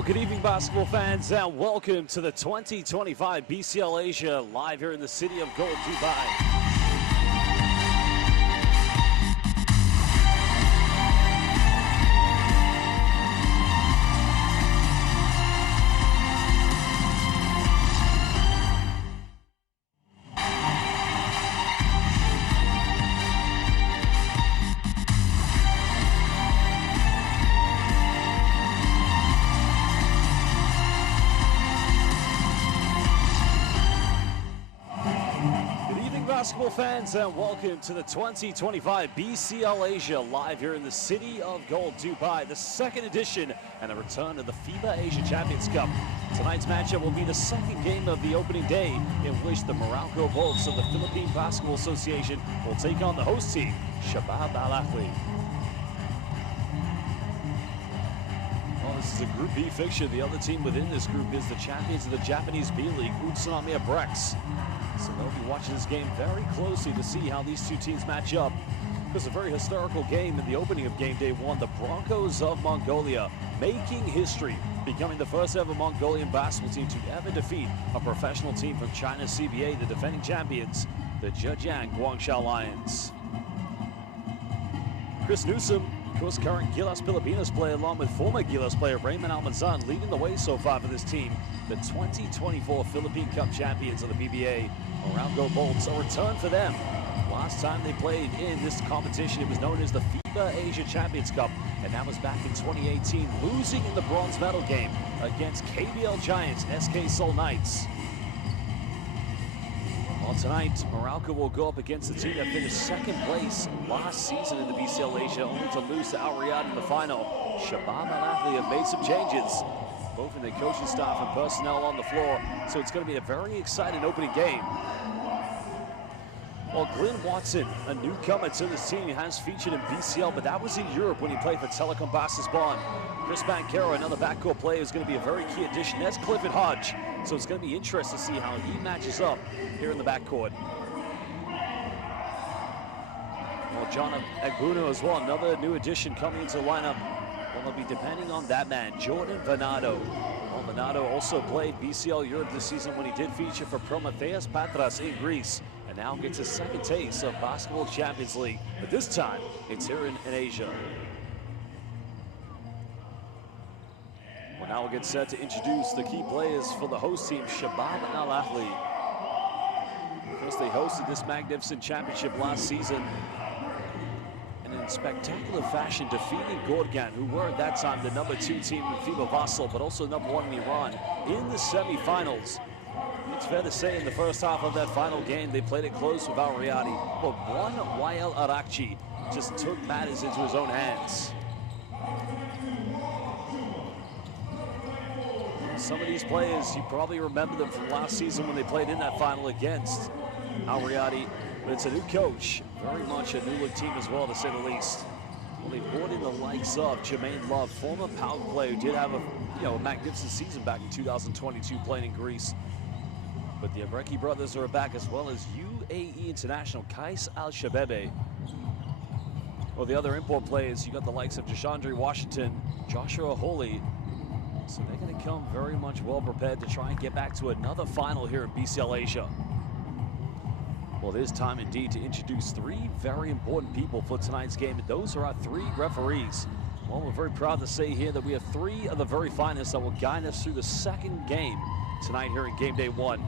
Well, good evening, basketball fans, and welcome to the 2025 BCL Asia live here in the city of Gold, Dubai. Basketball fans, and welcome to the 2025 BCL Asia live here in the city of Gold, Dubai, the second edition and the return of the FIBA Asia Champions Cup. Tonight's matchup will be the second game of the opening day, in which the Meralco Bolts of the Philippine Basketball Association will take on the host team, Shabab Al Ahli. Well, this is a Group B fixture. The other team within this group is the champions of the Japanese B League, Utsunomiya Brex. So they'll be watching this game very closely to see how these two teams match up. It's a very historical game in the opening of game day one. The Broncos of Mongolia making history, becoming the first ever Mongolian basketball team to ever defeat a professional team from China's CBA, the defending champions, the Zhejiang Guangzhou Lions. Chris Newsom, of course, current Gilas Pilipinas player, along with former Gilas player Raymond Almanzan, leading the way so far for this team. The 2024 Philippine Cup champions of the PBA, Meralco Bolts, a return for them. Last time they played in this competition, it was known as the FIBA Asia Champions Cup, and that was back in 2018, losing in the bronze medal game against KBL Giants, SK Seoul Knights. Well, tonight, Meralco will go up against the team that finished second place last season in the BCL Asia, only to lose to Al Riyadh in the final. Shabab Al Ahli have made some changes, both in their coaching staff and personnel on the floor, so it's going to be a very exciting opening game. Well, Glenn Watson, a newcomer to this team, has featured in BCL, but that was in Europe when he played for Telecom Basisbon. Chris Banquero, another backcourt player, is going to be a very key addition. There's Clifford Hodge, so it's going to be interesting to see how he matches up here in the backcourt. Well, John Agbuno as well, another new addition coming into the lineup. Well, they'll be depending on that man, Jordan Venado. Well, Venado also played BCL Europe this season when he did feature for Prometheus Patras in Greece, and now gets a second taste of Basketball Champions League, but this time it's here in Asia. Well, now we'll get set to introduce the key players for the host team, Shabab Al Ahli. First, they hosted this magnificent championship last season, and in spectacular fashion defeating Gorgan, who were at that time the #2 team in FIBA Vassal, but also #1 in Iran, in the semifinals. It's fair to say in the first half of that final game, they played it close with Al Riyadh, but one Wael Arakchi just took matters into his own hands. Some of these players, you probably remember them from last season when they played in that final against Al Riyadh, but it's a new coach, very much a new look team as well, to say the least. Well, they brought in the likes of Jermaine Love, former PAOK player who did have a magnificent season back in 2022 playing in Greece. But the Abreki brothers are back, as well as UAE international Kais Al-Shabebe. Well, the other import players, you got the likes of Jashandri Washington, Joshua Holy. So they're going to come very much well prepared to try and get back to another final here in BCL Asia. Well, it is time indeed to introduce three very important people for tonight's game, and those are our three referees. Well, we're very proud to say here that we have three of the very finest that will guide us through the second game tonight here in game day one.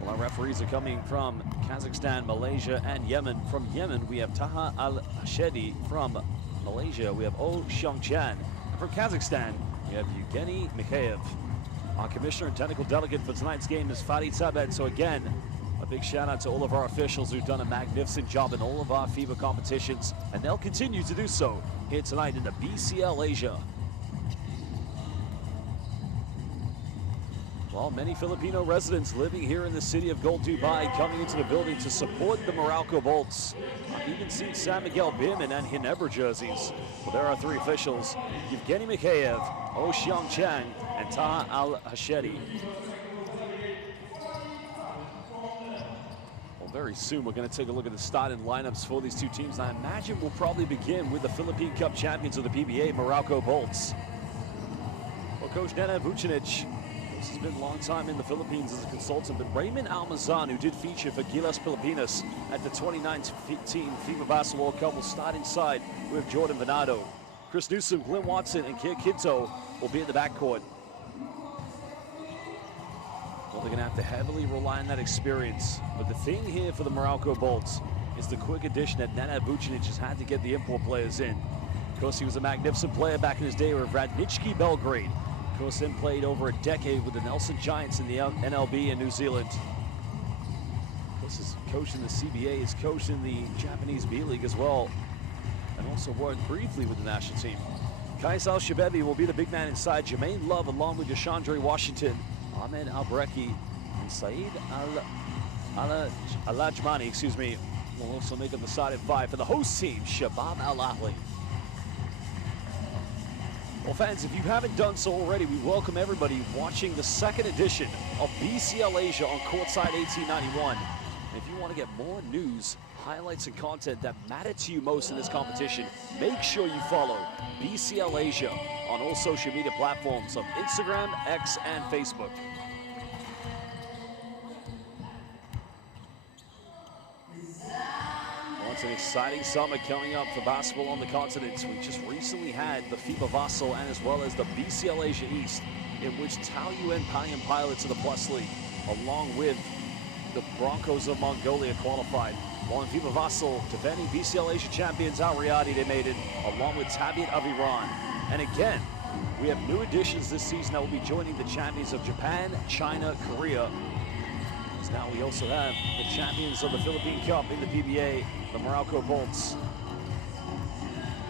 Well, our referees are coming from Kazakhstan, Malaysia, and Yemen. From Yemen, we have Taha Al-Hashedi. From Malaysia, we have Oh Xiongchan. And from Kazakhstan, we have Evgeny Mikheyev. Our commissioner and technical delegate for tonight's game is Fadi Tabed. So again, a big shout out to all of our officials who've done a magnificent job in all of our FIBA competitions, and they'll continue to do so here tonight in the BCL Asia. Well, many Filipino residents living here in the city of Gold, Dubai, coming into the building to support the Meralco Bolts. I've even seen San Miguel Beerman and Ginebra jerseys. Well, there are three officials, Evgeny Mikheyev, Oh Xiongchan, and Taha Al-Hashedi. Well, very soon we're going to take a look at the starting lineups for these two teams. And I imagine we'll probably begin with the Philippine Cup champions of the PBA, Meralco Bolts. Coach Nenad Vucinic. This has been a long time in the Philippines as a consultant, but Raymond Almazan, who did feature for Gilas Pilipinas at the 2019 FIBA Basketball World Cup, will start inside with Jordan Venado. Chris Newsom, Glenn Watson, and Kier Kinto will be in the backcourt. Well, they're going to have to heavily rely on that experience. But the thing here for the Meralco Bolts is the quick addition that Nenad Vucinic has had to get the import players in. Of course, he was a magnificent player back in his day with Radnički Belgrade. Of course, then played over a decade with the Nelson Giants in the NLB in New Zealand. Of course, he's coached in the CBA, he's coached in the Japanese B-League as well, and also worked briefly with the national team. Kaisal Shabebi will be the big man inside. Jermaine Love, along with Deshandre Washington, Ahmed Albreki, and Saeed Al-Ajmani, will also make up the starting five for the host team, Shabab Al Ahli. Well, fans, if you haven't done so already, we welcome everybody watching the second edition of BCL Asia on Courtside 1891. And if you want to get more news, highlights, and content that matter to you most in this competition, make sure you follow BCL Asia on all social media platforms of Instagram, X, and Facebook. It's an exciting summer coming up for basketball on the continent. We just recently had the FIBA Vassal and as well as the BCL Asia East, in which Taoyuan Pangan Pilots of the Plus League, along with the Broncos of Mongolia, qualified. While in FIBA Vassal, defending BCL Asia champions Al Riyadi, they made it, along with Tabiat of Iran. And again, we have new additions this season that will be joining the champions of Japan, China, Korea. Now we also have the champions of the Philippine Cup in the PBA, the Meralco Bolts.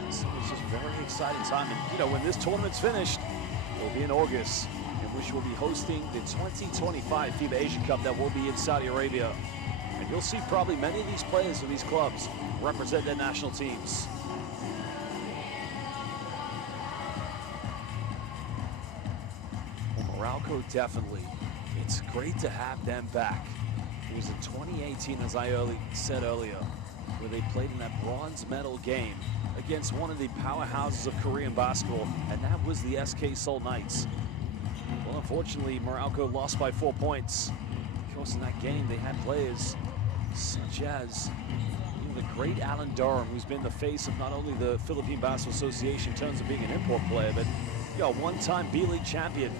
It's just a very exciting time. And, you know, when this tournament's finished, it will be in August, in which we'll be hosting the 2025 FIBA Asia Cup that will be in Saudi Arabia. And you'll see probably many of these players from these clubs represent their national teams. Well, Meralco definitely. It's great to have them back. It was in 2018, as I said earlier, where they played in that bronze medal game against one of the powerhouses of Korean basketball, and that was the SK Seoul Knights. Well, unfortunately, Meralco lost by 4 points. Of course, in that game, they had players such as the great Alan Durham, who's been the face of not only the Philippine Basketball Association in terms of being an import player, but one-time B-League champion.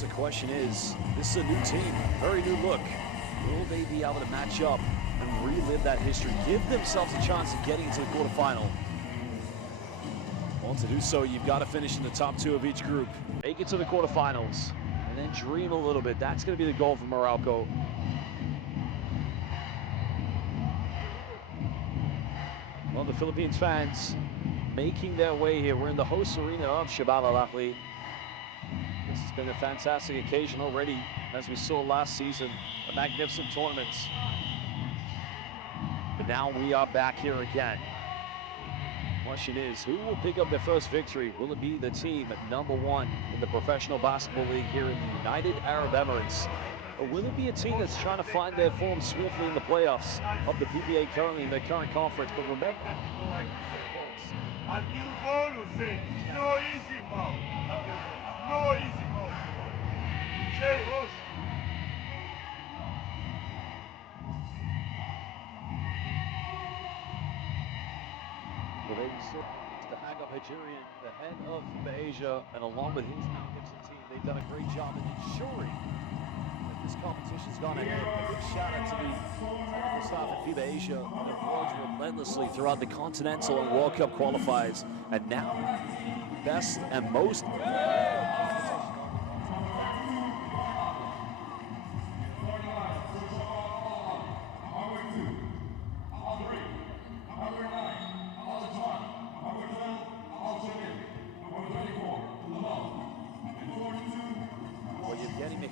The question is, this is a new team, very new look. Will they be able to match up and relive that history, give themselves a chance of getting into the quarterfinal? Well, to do so, you've got to finish in the top two of each group, make it to the quarterfinals, and then dream a little bit. That's going to be the goal for Meralco. Well, the Philippines fans making their way here. We're in the host arena of Shabab Al Ahli. This has been a fantastic occasion already, as we saw last season, a magnificent tournament. But now we are back here again. The question is, who will pick up their first victory? Will it be the team at #1 in the Professional Basketball League here in the United Arab Emirates? Or will it be a team that's trying to find their form swiftly in the playoffs of the PBA currently in their current conference? But remember, no easy. The Hagab Hajirian, the head of FIBA Asia, and along with his magnificent team, they've done a great job in ensuring that this competition's gone ahead. A big shout out to the technical staff at FIBA Asia that have worked relentlessly throughout the Continental and World Cup qualifiers, and now best and most.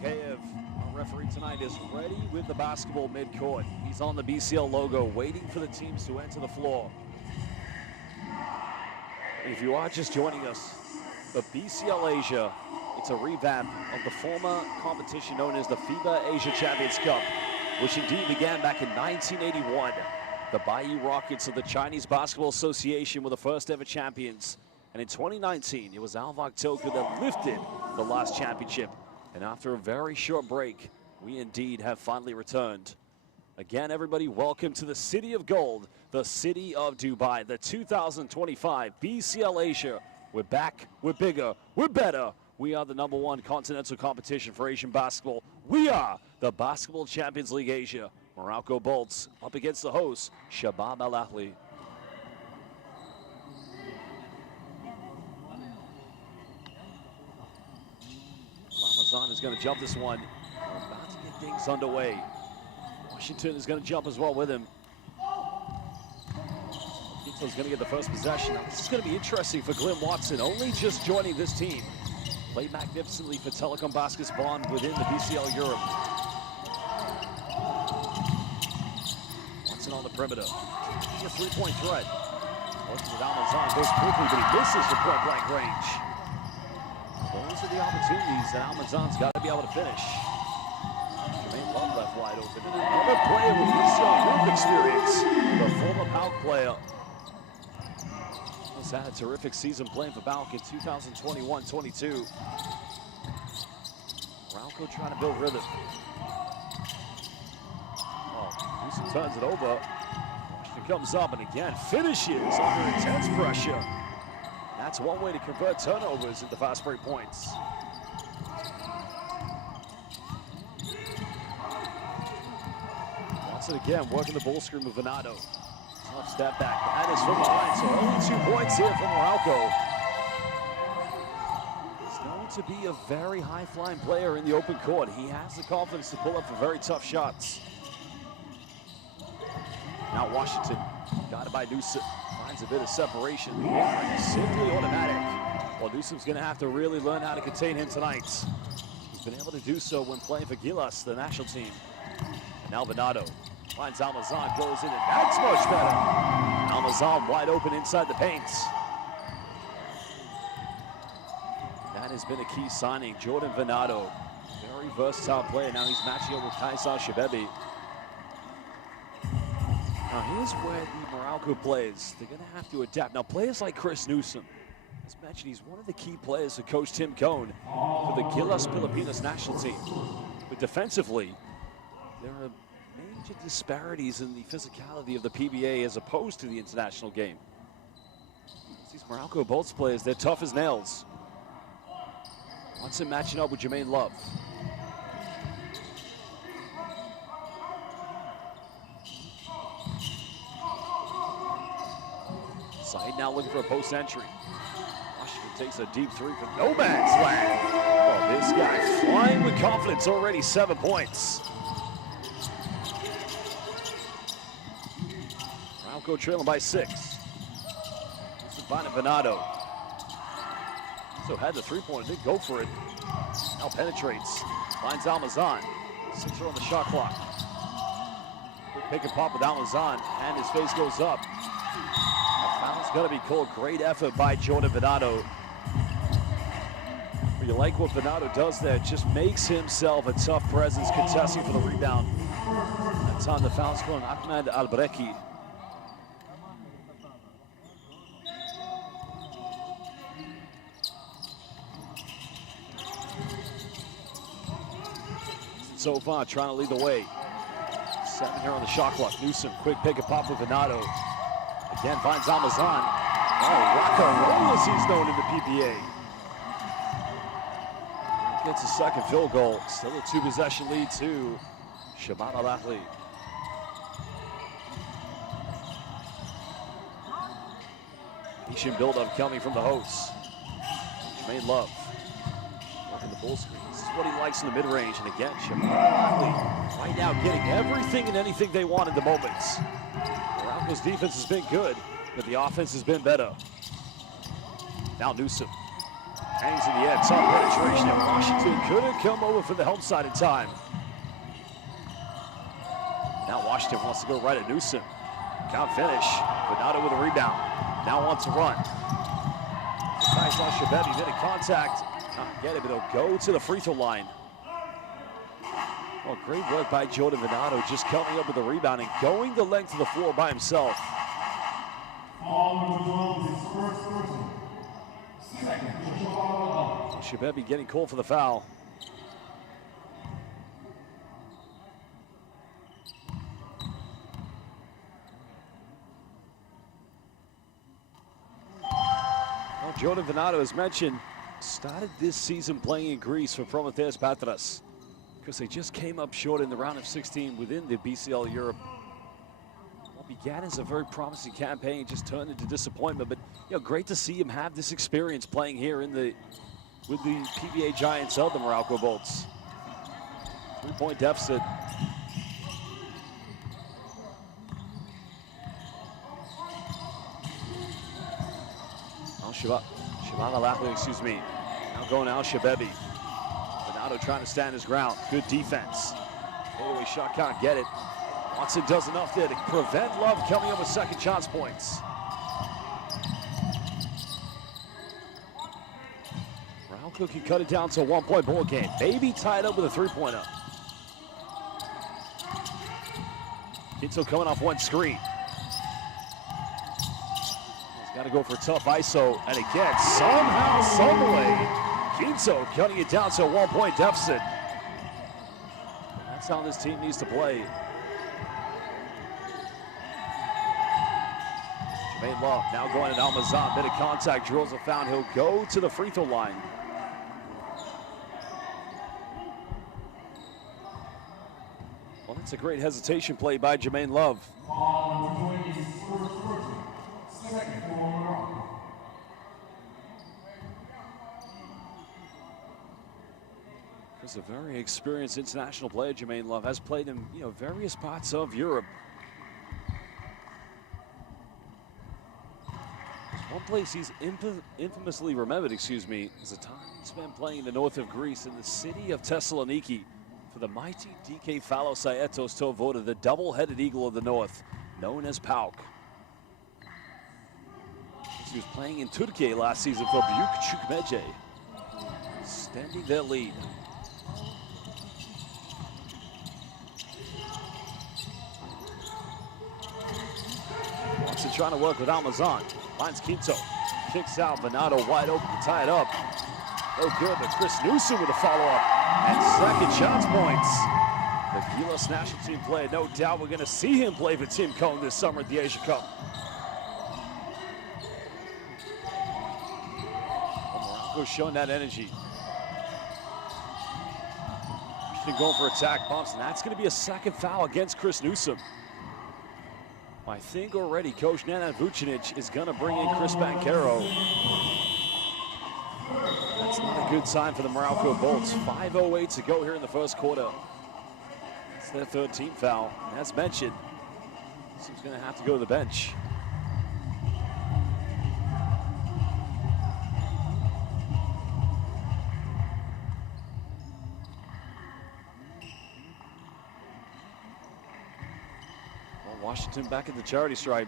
Our referee tonight is ready with the basketball midcourt. He's on the BCL logo, waiting for the teams to enter the floor. And if you are just joining us, the BCL Asia, it's a revamp of the former competition known as the FIBA Asia Champions Cup, which indeed began back in 1981. The Bayou Rockets of the Chinese Basketball Association were the first ever champions. And in 2019, it was Alvak Toku that lifted the last championship. And after a very short break, we indeed have finally returned. Again, everybody, welcome to the City of Gold, the City of Dubai, the 2025 BCL Asia. We're back, we're bigger, we're better. We are the #1 continental competition for Asian basketball. We are the Basketball Champions League Asia. Meralco Bolts up against the hosts, Shabab Al Ahli. Ramazan is going to jump this one. We're about to get things underway. Washington is going to jump as well with him. He's going to get the first possession. Now, this is going to be interesting for Glenn Watson, only just joining this team. Played magnificently for Telecom Baskets Bond within the BCL Europe. Watson on the perimeter. A three-point threat. Working with Almazan, goes quickly, but he misses the point-blank range. Those are the opportunities that Almazan's got to be able to finish. Jermaine Love left wide open. And another player with BCL Europe experience, the former PAOK player. He's had a terrific season playing for PAOK in 2021-22. Meralco trying to build rhythm. Oh, Newsom turns it over. Washington comes up and again finishes under intense pressure. That's one way to convert turnovers into fast break points. Watson again working the ball screen with Venado. Tough step back. That is from behind, so only 2 points here from Meralco. He's going to be a very high-flying player in the open court. He has the confidence to pull up for very tough shots. Now Washington, got it by Newsom. Finds a bit of separation. The air is simply automatic. Well, Newsom's going to have to really learn how to contain him tonight. He's been able to do so when playing for Gilas, the national team. And now Venado finds Almazan, goes in, and that's much better. Almazan wide open inside the paint. That has been a key signing. Jordan Venado, very versatile player. Now he's matching up with Kaisar Shabebi. Now here's where the Meralco players, they're going to have to adapt. Now players like Chris Newsom, as mentioned, he's one of the key players for Coach Tim Cone for the Gilas Pilipinas national team. But defensively, there are major disparities in the physicality of the PBA as opposed to the international game. These Meralco Bolts players, they're tough as nails. Watson matching up with Jermaine Love. Saeed now looking for a post entry. Washington takes a deep three from no man's land. Oh, this guy flying with confidence, already 7 points. Meralco trailing by 6. This is Venado. So had the three-pointer, didn't go for it. Now penetrates, finds Almazan. 6 on the shot clock. Quick pick and pop with Almazan, and his face goes up. Foul's going to be called. Great effort by Jordan Venado. But you like what Venado does there. Just makes himself a tough presence, contesting for the rebound. That time the foul's called on Ahmed Albreki. So far, trying to lead the way. 7 here on the shot clock. Newsom, quick pick and pop with Venado. Again, finds Almazan. Oh, rock and roll as he's known in the PBA. Gets a second field goal. Still a 2-possession lead to Shabab Al Ahli. Patient build-up coming from the hosts. Jermaine Love working the ball screen. This is what he likes in the mid-range. And again, Shabab Al Ahli right now getting everything and anything they want in the moments. Meralco's defense has been good, but the offense has been better. Now Newsom hangs in the air, tough penetration, and Washington couldn't come over from the help side in time. Now Washington wants to go right at Newsom. Count finish, Venado with a rebound. Now wants to run. Kaisar Shabebi made a contact. Not get it, but he'll go to the free throw line. Well, great work by Jordan Venado, just coming up with the rebound and going the length of the floor by himself. Shabab getting called for the foul. Well, Jordan Venato, as mentioned, started this season playing in Greece for Prometheus Patras because they just came up short in the round of 16 within the BCL Europe. What began as a very promising campaign just turned into disappointment, but great to see him have this experience playing here with the PBA giants of the Meralco Bolts. 3-point deficit. Shabab Al Ahli, excuse me. Now going Al Shababi. Venato trying to stand his ground. Good defense. Fadeaway shot, can't get it. Watson does enough there to prevent Love coming up with second chance points. Meralco can cut it down to a 1-point ball game. Maybe tied up with a 3-pointer. Kinto coming off one screen. Got to go for a tough ISO, and again, somehow, someway, Kinto cutting it down to a 1-point deficit. And that's how this team needs to play. Jermaine Love now going at Almazan, bit of contact, drills a foul. He'll go to the free throw line. Well, that's a great hesitation play by Jermaine Love. He's a very experienced international player. Jermaine Love has played in various parts of Europe. There's one place he's infamously remembered, is the time he spent playing in the north of Greece in the city of Thessaloniki for the mighty DK Phalosaiatos Tovoda, the double-headed eagle of the north, known as PAOK. He was playing in Turkey last season for Büyükçekmece, extending their lead. Watson trying to work with Almazan. Finds Kinto. Kicks out. Venato wide open to tie it up. No good, but Chris Newsom with a follow-up. And second chance points. The Gilas national team player. No doubt we're going to see him play for Tim Cone this summer at the Asia Cup. Showing that energy. Going for attack bumps, and that's going to be a second foul against Chris Newsom. I think already Coach Nenad Vucinic is going to bring in Chris Banchero. That's not a good sign for the Meralco Bolts. 5:08 to go here in the first quarter. It's their third team foul. And as mentioned, Newsom's going to have to go to the bench. Washington back in the charity stripe.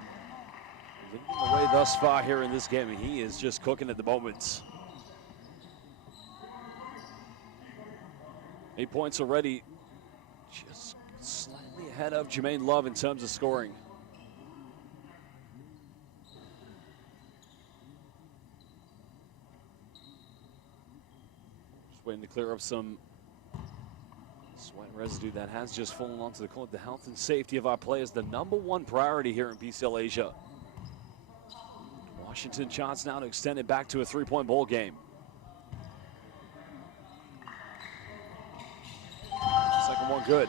Leading the way thus far here in this game, and he is just cooking at the moment. 8 points already. Just slightly ahead of Jermaine Love in terms of scoring. Just waiting to clear up some sweat residue that has just fallen onto the court. The health and safety of our players, the #1 priority here in BCL Asia. Washington chance now to extend it back to a 3-point bowl game. Second one good.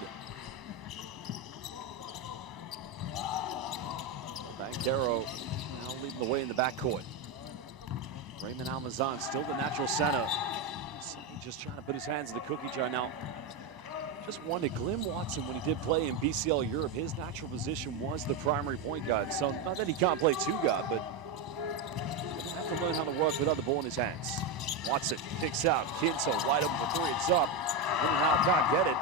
Banchero now leading the way in the backcourt. Raymond Almazan still the natural center. Just trying to put his hands in the cookie jar now. Just wanted Glenn Watson, when he did play in BCL Europe, his natural position was the primary point guard. So not that he can't play two guard, but he'll have to learn how to work with other ball in his hands. Watson kicks out. Kinto wide open for three. It's up. Anyhow, can't get it.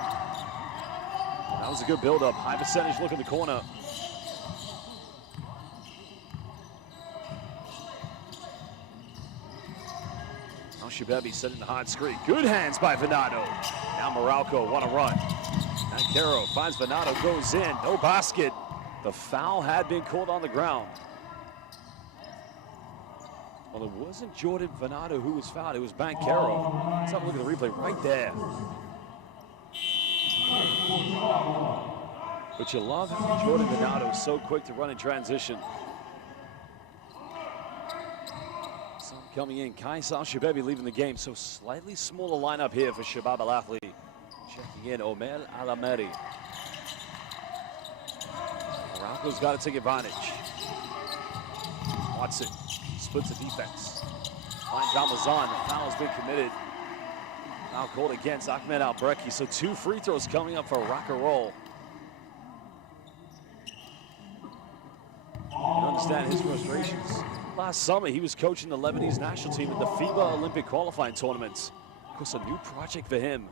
That was a good build-up. High percentage look in the corner. Shababi setting the hot screen. Good hands by Venato. Now Meralco want to run. Banchero finds Venato, goes in. No basket. The foul had been called on the ground. Well, it wasn't Jordan Venato who was fouled. It was Banchero. Let's have a look at the replay right there. But you love how Jordan Venato is so quick to run in transition. Some coming in. Kaisal Shabebi leaving the game. So slightly smaller lineup here for Shabab Al Ahli. Checking in Omer Alameri. Meralco's got to take advantage. Watson splits the defense. Finds Almazan. The foul's been committed. Now called against Ahmed Albreki. So 2 free throws coming up for rock and roll. You understand his frustrations. Last summer, he was coaching the Lebanese national team in the FIBA Olympic qualifying tournaments. Of course, a new project for him.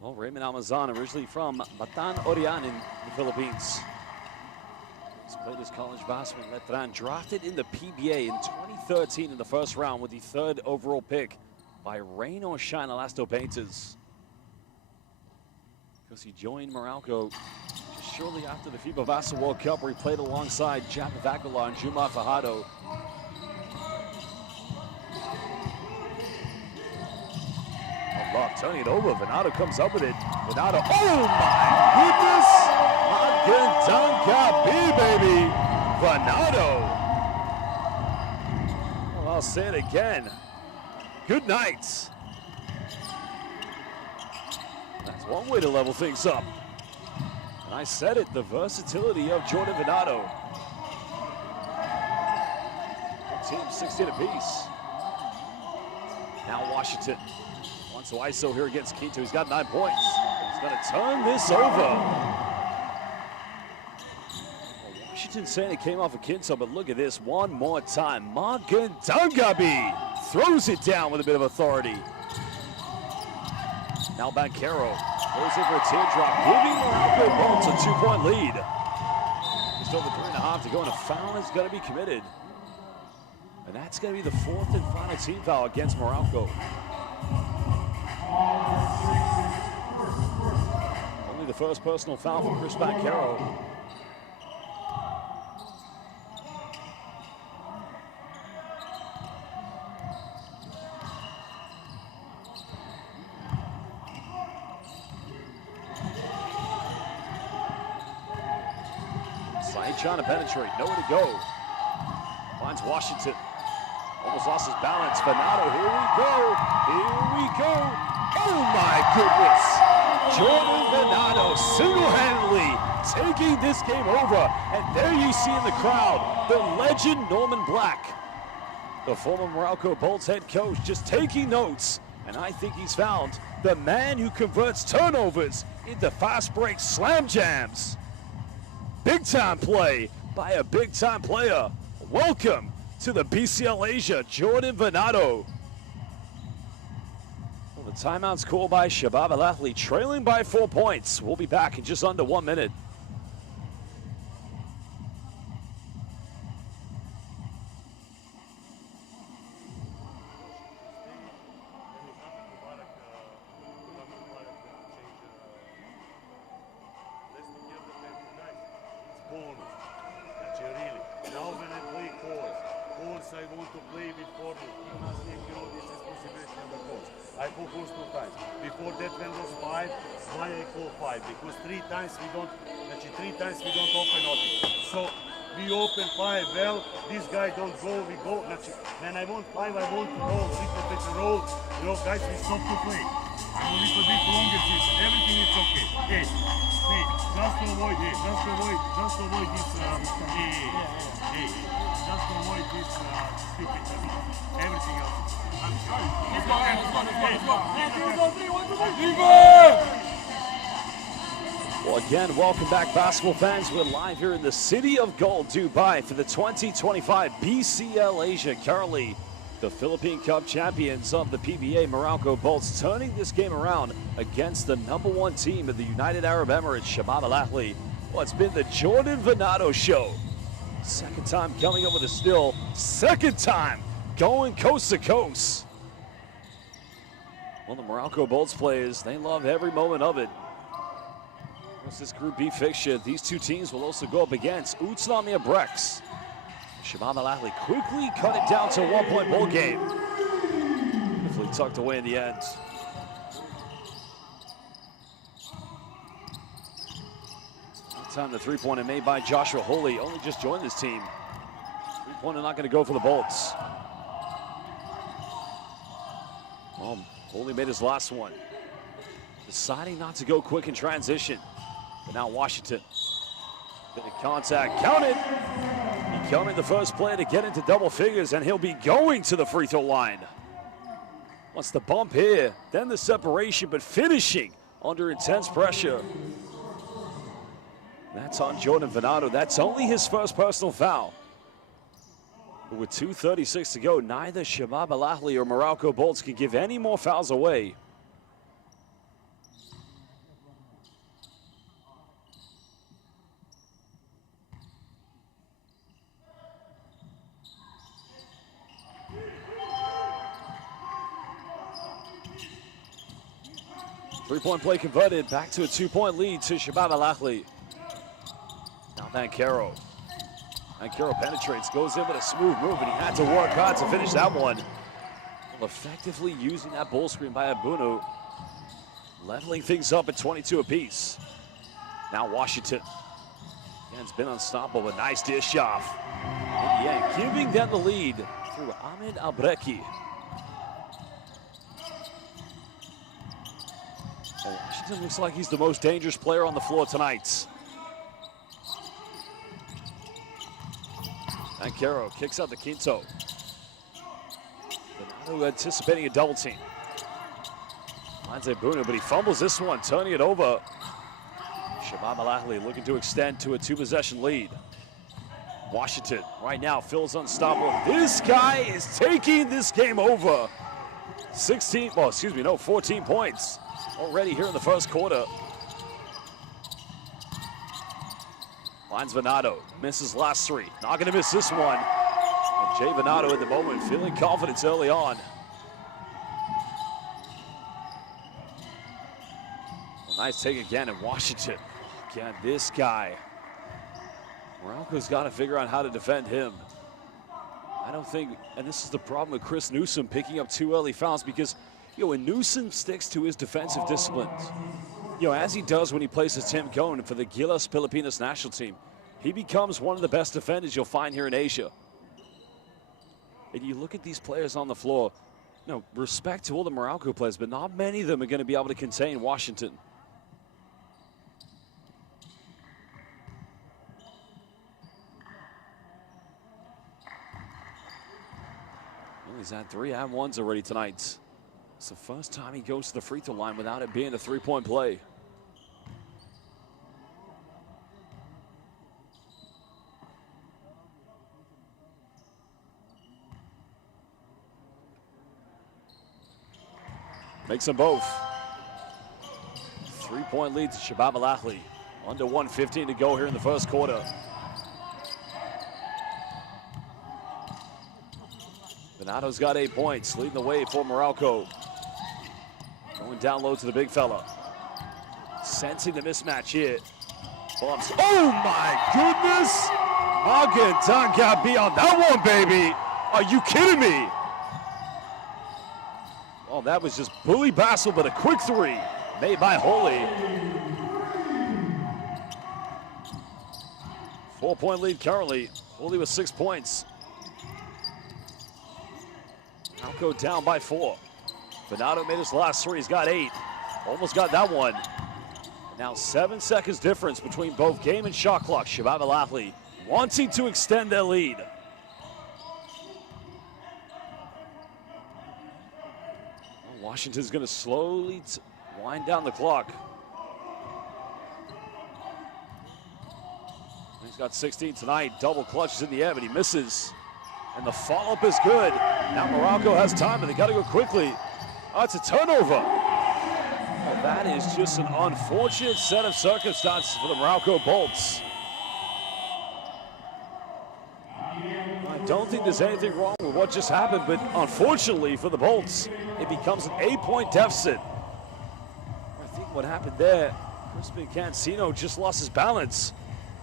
Well, Raymond Almazan, originally from Bataan Orian in the Philippines. He's played his college basketball in Letran, drafted in the PBA in 2013 in the first round with the 3rd overall pick by Rain or Shine Elasto Painters. Because he joined Meralco just shortly after the FIBA Vasa World Cup, where he played alongside Japa Vakula and Juma Fajardo. Turning it over, Venato comes up with it. Venato, oh my goodness! Magentanka B, baby! Venato! Well, I'll say it again. Good night. That's one way to level things up. And I said it, the versatility of Jordan Venato. Team 16 apiece. Now Washington. So ISO here against Quito. He's got 9 points. He's going to turn this over. Well, Washington saying it came off of Quinto, but look at this one more time. Magentangabi throws it down with a bit of authority. Now Banchero goes in for a teardrop, giving Meralco Bolts a 2-point lead. Just over 3.5 to go, and a foul is going to be committed. And that's going to be the 4th and final team foul against Meralco. Only the first personal foul for Chris Banchero. Saeed trying to penetrate, nowhere to go. Finds Washington. Almost lost his balance. Venato, here we go. Here we go. Oh my goodness! Jordan Venato single-handedly taking this game over. And there you see in the crowd, the legend Norman Black. The former Meralco Bolts head coach just taking notes. And I think he's found the man who converts turnovers into fast break slam jams. Big time play by a big time player. Welcome to the BCL Asia, Jordan Venato. The timeout's called by Shabab Al Ahli, trailing by 4 points. We'll be back in just under 1 minute. I want to play before you must take this responsibility on the coach. I call coach 2 times. Before that when was 5, why I call 5? Because 3 times we don't open nothing. So we open 5 well, this guy don't go, we go. When I want 5, I want to roll, little bit roll. You know, guys, we stop to play. A little bit longer season. Everything is okay. Hey, just to avoid this, just to avoid this, just to avoid this stupid everything else. I'm sorry. Let's go. Well, again, welcome back, basketball fans. We're live here in the City of Gold, Dubai, for the 2025 BCL Asia. Currently, the Philippine Cup champions of the PBA, Meralco Bolts, turning this game around against the #1 team of the United Arab Emirates, Shabab Al Ahli. Well, it's been the Jordan Venato show. Second time coming up with a steal. Second time going coast to coast. Well, the Meralco Bolts players, they love every moment of it. course, this Group B fixture, these two teams will also go up against Utsunomiya Brex. Shabab Al Ahli quickly cut it down to a one-point ball game. Beautifully tucked away in the end. That time the three-pointer made by Joshua Holy, only just joined this team. Three-pointer not going to go for the Bolts. Well, Holy made his last one. Deciding not to go quick in transition. But now Washington. Bit of contact, counted. Becoming the first player to get into double figures, and he'll be going to the free throw line. Wants the bump here, then the separation, but finishing under intense pressure. That's on Jordan Venado. That's only his first personal foul. But with 2:36 to go, neither Shabab Al Ahli or Meralco Bolts can give any more fouls away. Three-point play converted, back to a two-point lead to Shabab Al Ahli. Now Vancaro. Vancaro penetrates, goes in with a smooth move, and he had to work hard to finish that one. Well, effectively using that ball screen by Abunu, leveling things up at 22 apiece. Now Washington. Again, it's been unstoppable, a nice dish off. In the end, giving them the lead through Ahmed Albreki. Well, Washington looks like he's the most dangerous player on the floor tonight. Vancaro kicks out the Quinto. Venado anticipating a double team. Finds Abunu, but he fumbles this one, turning it over. Shabab Al Ahli looking to extend to a two-possession lead. Washington right now feels unstoppable. This guy is taking this game over. 14 points already here in the first quarter. Finds Venado, misses last three. Not gonna miss this one. And Jay Venado at the moment feeling confidence early on. Well, nice take again in Washington. Again, this guy. Meralco's got to figure out how to defend him. I don't think, and this is the problem with Chris Newsom picking up two early fouls, because, when Newsom sticks to his defensive disciplines, as he does when he plays as Tim Cohn for the Gilas Pilipinas national team, he becomes one of the best defenders you'll find here in Asia. And you look at these players on the floor, respect to all the Meralco players, but not many of them are going to be able to contain Washington. He's had 3 and 1s already tonight. It's the first time he goes to the free throw line without it being a three-point play. Makes them both. 3-point lead to Shabab Al Ahli. Under 1:15 to go here in the first quarter. Venado's got 8 points, leading the way for Meralco. Going down low to the big fella. Sensing the mismatch here. Bumps. Oh my goodness! Magentan got be on that one, baby. Are you kidding me? Oh, that was just bully Bassel, but a quick three made by Holy. 4-point lead currently. Holy with 6 points. Meralco down by 4. Venado made his last three. He's got 8. Almost got that one. Now 7 seconds difference between both game and shot clock. Shabab Al Ahli wanting to extend their lead. Washington's going to slowly wind down the clock. He's got 16 tonight. Double clutches in the air, but he misses. And the follow-up is good. Now Meralco has time, but they got to go quickly. Oh, it's a turnover. Well, that is just an unfortunate set of circumstances for the Meralco Bolts. I don't think there's anything wrong with what just happened, but unfortunately for the Bolts, it becomes an 8-point deficit. I think what happened there, Crispin Cancino just lost his balance.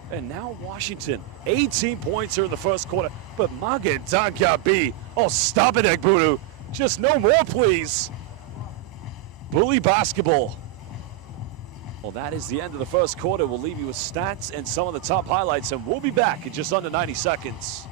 And now Washington, 18 points here in the first quarter. But Magen Dangabi, oh, stop it, Egbunu. Just no more, please. Bully basketball. Well, that is the end of the first quarter. We'll leave you with stats and some of the top highlights, and we'll be back in just under 90 seconds.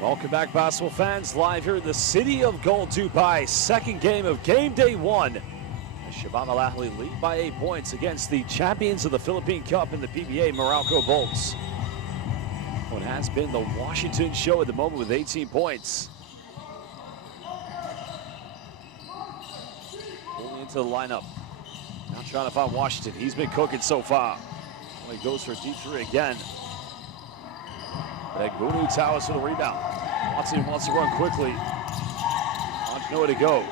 Welcome back, basketball fans, live here in the city of gold, Dubai. Second game of game day one. Shabab Al Ahli lead by 8 points against the champions of the Philippine Cup in the PBA, Meralco Bolts. What has been the Washington show at the moment with 18 points. Pulling into the lineup. Now trying to find Washington. He's been cooking so far. Well, he goes for a deep three again. Egbunu towers for the rebound. Watson wants to run quickly. Wants nowhere to go.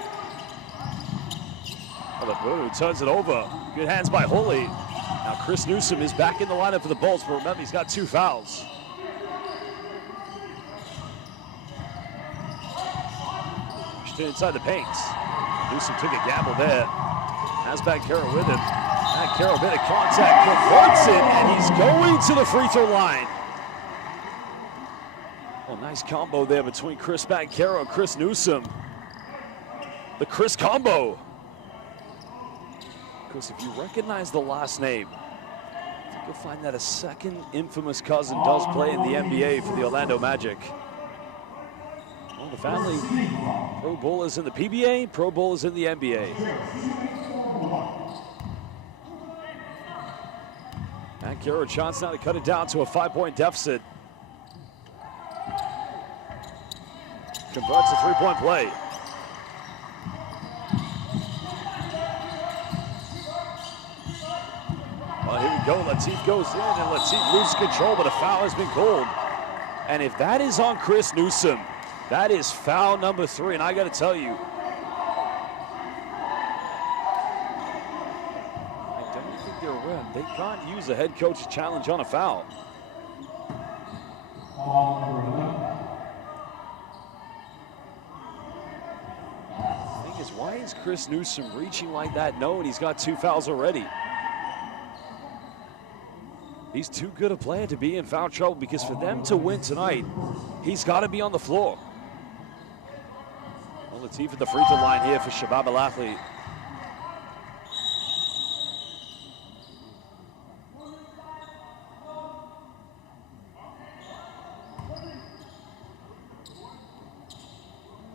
Well, Egbunu turns it over. Good hands by Holy. Now Chris Newsom is back in the lineup for the Bolts, but remember, he's got 2 fouls. Washington inside the paint. Newsom took a gamble there. Has Bankero with him. Bankero made a contact, converts it, and he's going to the free throw line. Well, nice combo there between Chris Bankero and Chris Newsom. The Chris combo. Because if you recognize the last name, I think you'll find that a second infamous cousin does play in the NBA for the Orlando Magic. Well, the family, Pro Bowlers in the PBA, Pro Bowlers in the NBA. Bankero a chance now to cut it down to a 5-point deficit. Converts a 3-point play. Well, here we go. Latif goes in, and Latif loses control, but a foul has been called. And if that is on Chris Newsom, that is foul number 3. And I got to tell you, I don't think they're aware. They can't use a head coach's challenge on a foul. Why is Chris Newsom reaching like that, knowing he's got 2 fouls already? He's too good a player to be in foul trouble, because for them to win tonight, he's got to be on the floor. Well, Latif at the free throw line here for Shabab Al Ahli.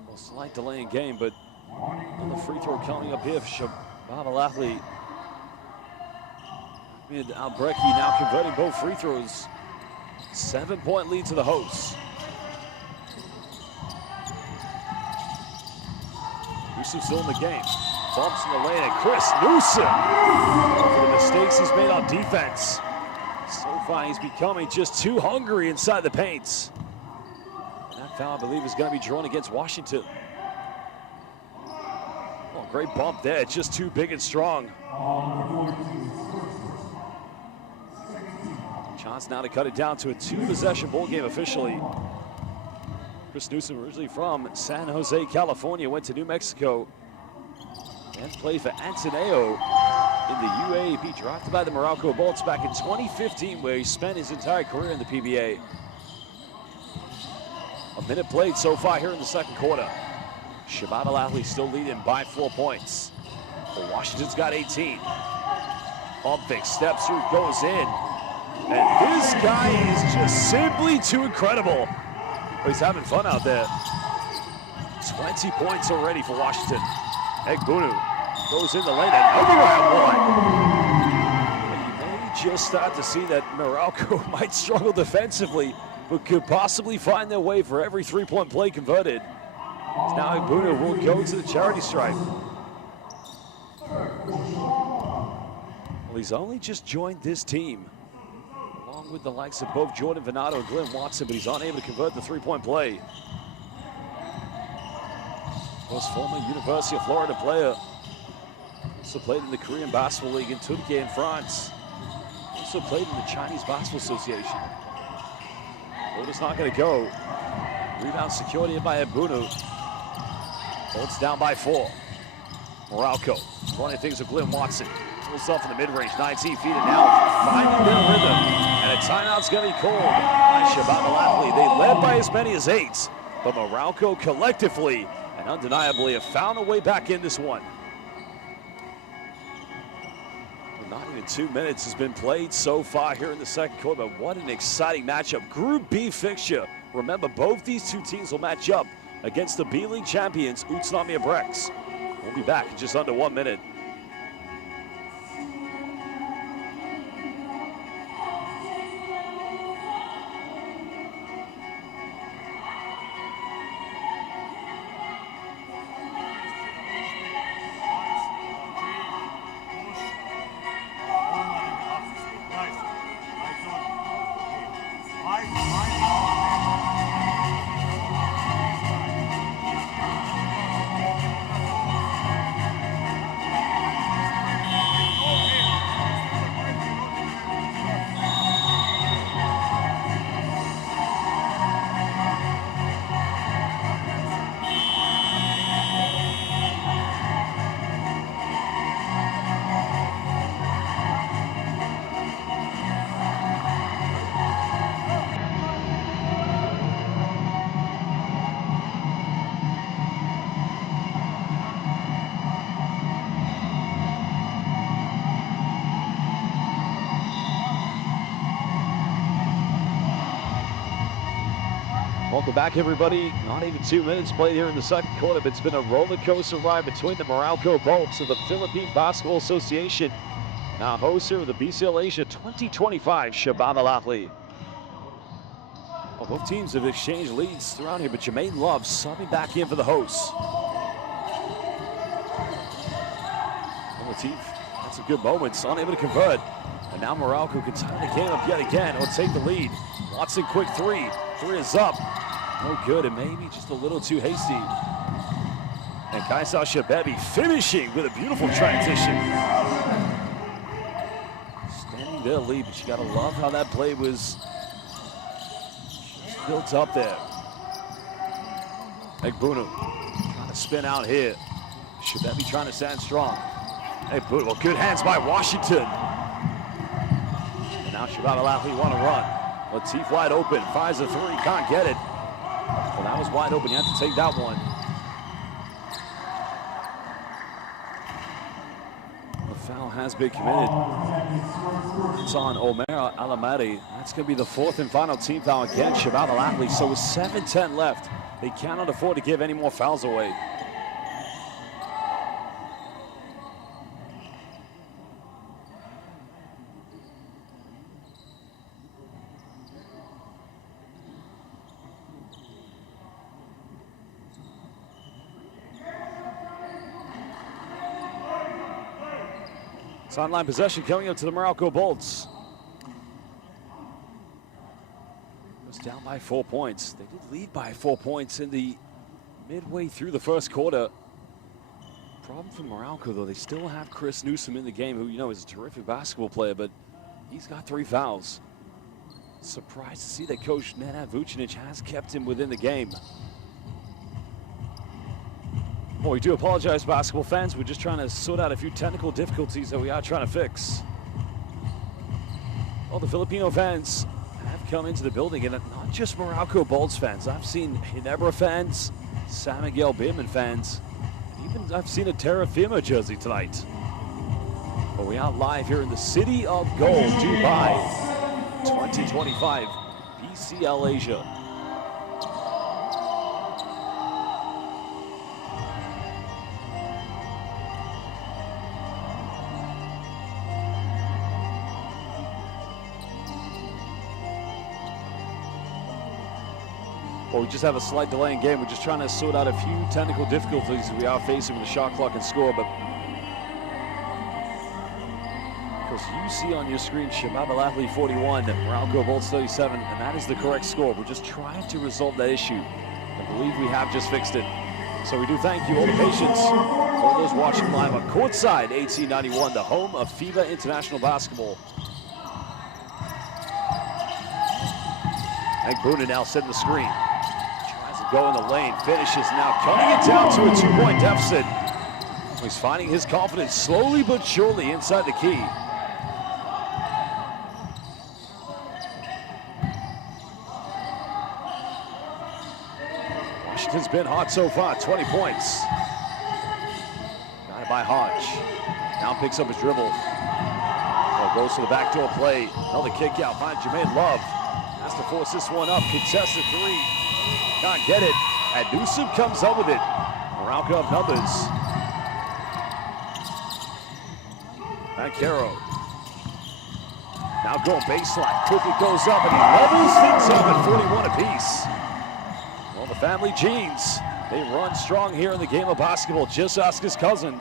Well, slight delay in game, but on the free throw coming up here for Shabab Al Ahli. Al-Breki now converting both free throws. 7-point lead to the hosts. Newsom still in the game. Bumps in the lane, and Chris Newsom, for the mistakes he's made on defense. So far, he's becoming just too hungry inside the paint. And that foul, I believe, is going to be drawn against Washington. Oh, great bump there. It's just too big and strong. Chance now to cut it down to a 2-possession ball game officially. Chris Newsom, originally from San Jose, California, went to New Mexico and played for Antonio in the UAAP, drafted by the Meralco Bolts back in 2015, where he spent his entire career in the PBA. A minute played so far here in the second quarter. Shabab Al Ahli still leading by 4 points. But Washington's got 18. Pump steps through, goes in. And this guy is just simply too incredible. He's having fun out there. 20 points already for Washington. Egbunu goes in the lane, another round one. You may just start to see that Meralco might struggle defensively, but could possibly find their way for every three-point play converted. Now Egbunu will go to the charity stripe. Well, he's only just joined this team, along with the likes of both Jordan Venato and Glenn Watson, but he's unable to convert the three-point play. Was former University of Florida player. Also played in the Korean Basketball League in Turkey in France. Also played in the Chinese Basketball Association. But it's not going to go. Rebound secured here by Egbunu. Bolts down by 4. Meralco running things with Glenn Watson. Pulls off in the mid-range, 19 feet, and now finding their rhythm. And a timeout's going to be called by Shabab Al Ahli. They led by as many as 8, but Meralco collectively and undeniably have found a way back in this one. Well, not even 2 minutes has been played so far here in the second quarter, but what an exciting matchup. Group B fixture. Remember, both these two teams will match up against the B-League champions, Utsunomiya Brex. We'll be back in just under 1 minute. Welcome back, everybody. Not even 2 minutes played here in the second quarter, but it's been a roller coaster ride between the Meralco Bolts of the Philippine Basketball Association, now hosts here of the BCL Asia 2025 Shabab Al Ahli. Well, both teams have exchanged leads throughout here, but Jermaine Love subbing back in for the hosts. Well, Latif had some good moments, unable to convert. And now Meralco can tie the game up yet again or take the lead. Watson, quick three. Three is up. No good, and maybe just a little too hasty. And Kaisal Shabebi finishing with a beautiful transition. Standing there lead, but you gotta love how that play was just built up there. Egbunu trying to spin out here. Shabebi trying to stand strong. Egbunu, well, good hands by Washington. And now Shabab Al Ahli want to run. Latif wide open, fires a three, can't get it. Well, that was wide open, you have to take that one. The foul has been committed. It's on Omer Alamadi. That's going to be the fourth and final team foul against Shabab Al Ahli. So with 7:10 left, they cannot afford to give any more fouls away. Sideline possession coming up to the Meralco Bolts. It was down by 4 points. They did lead by 4 points in the midway through the first quarter. Problem for Meralco, though, they still have Chris Newsom in the game, who, you know, is a terrific basketball player, but he's got 3 fouls. Surprised to see that Coach Nenad Vucinic has kept him within the game. Well, we do apologize, basketball fans. We're just trying to sort out a few technical difficulties that we are trying to fix. Well, the Filipino fans have come into the building, and not just Meralco Bolts fans. I've seen Ginebra fans, San Miguel Beerman fans, and even I've seen a Terra Firma jersey tonight. But we are live here in the City of Gold, Dubai, 2025, PCL Asia. Well, we just have a slight delay in game. We're just trying to sort out a few technical difficulties we are facing with the shot clock and score, but you see on your screen Shabab Al Ahli 41, Meralco Bolts 37, and that is the correct score. We're just trying to resolve that issue. I believe we have just fixed it. So we do thank you all the patience for those watching live on courtside 1891, the home of FIBA International Basketball. And Boone now setting the screen. Tries to go in the lane, finishes now, cutting it down to a 2-point deficit. He's finding his confidence slowly but surely inside the key. Washington's been hot so far, 20 points. Got it by Hodge. Now picks up his dribble. Oh, goes to the backdoor play. Another kick out, finds Jermaine Love. Has to force this one up, contested three. Can't get it, and Newsom comes up with it. Meralco up numbers. Caro. Now going baseline, quickly goes up, and he levels things up at 41 apiece. Well, the family genes, they run strong here in the game of basketball. Just ask his cousin.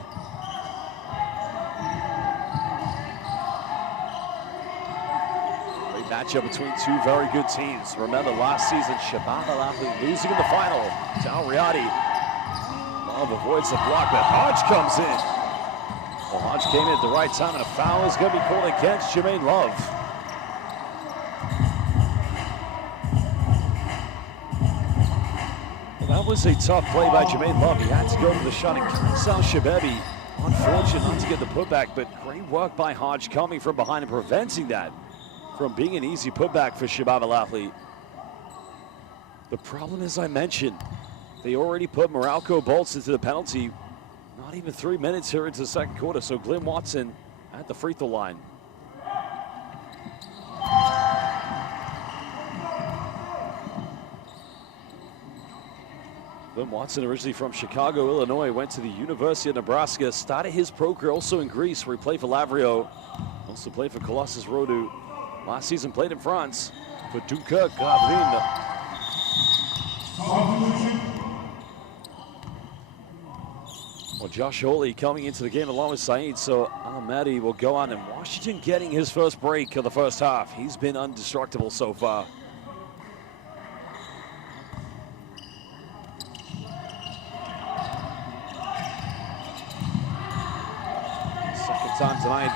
Great matchup between two very good teams. Remember last season, Shabab Al Ahli losing in the final to Al Riyadi. Love avoids the block, but Hodge comes in. Well, Hodge came in at the right time, and a foul is going to be called against Jermaine Love. Well, that was a tough play by Jermaine Love. He had to go for the shot, and Kansal Shabebi, unfortunate not to get the putback, but great work by Hodge coming from behind and preventing that from being an easy putback for Shabab Al Ahli. The problem, as I mentioned, they already put Meralco Bolts into the penalty. Not even 3 minutes here into the second quarter, so Glenn Watson at the free throw line. Glenn Watson, originally from Chicago, Illinois, went to the University of Nebraska, started his pro career also in Greece, where he played for Lavrio, also played for Colossus Rodou. Last season played in France for Dunkirk, Gravelines. Well, Josh Holy coming into the game along with Saeed, so Al-Mahdi will go on, and Washington getting his first break of the first half. He's been indestructible so far. Second time tonight,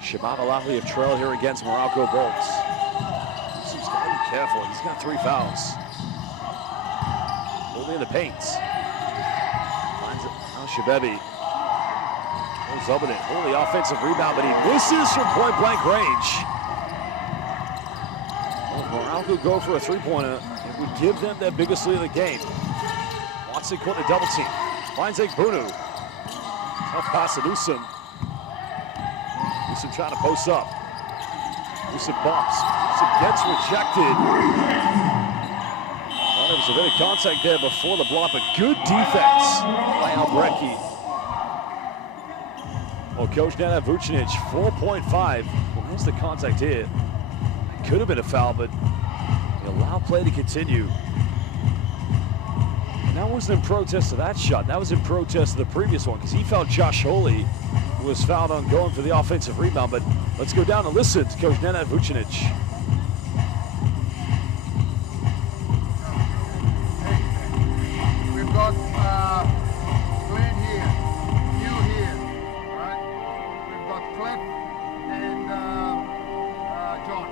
Shabab Al Ahli have trailed here against Meralco Bolts. He's got to be careful. He's got 3 fouls. Only in the paint. Shabebi goes up with it. Holy offensive rebound, but he misses from point-blank range. Well, Meralco go for a three-pointer. It would give them their biggest lead of the game. Watson caught a double team. Finds Ekbunu. Tough pass to Newsom. Newsom trying to post up. Newsom bumps. Newsom gets rejected. Well, there was a bit of contact there before the block, but good defense by Albrecki. Well, Coach Nenad Vucinic, 4.5. Well, there's the contact here. It could have been a foul, but they allow play to continue. And that wasn't in protest to that shot. That was in protest to the previous one, because he fouled Josh Holy, who was fouled on going for the offensive rebound. But let's go down and listen to Coach Nenad Vucinic. We've got Glenn here, you here, right? We've got Cliff and John, okay?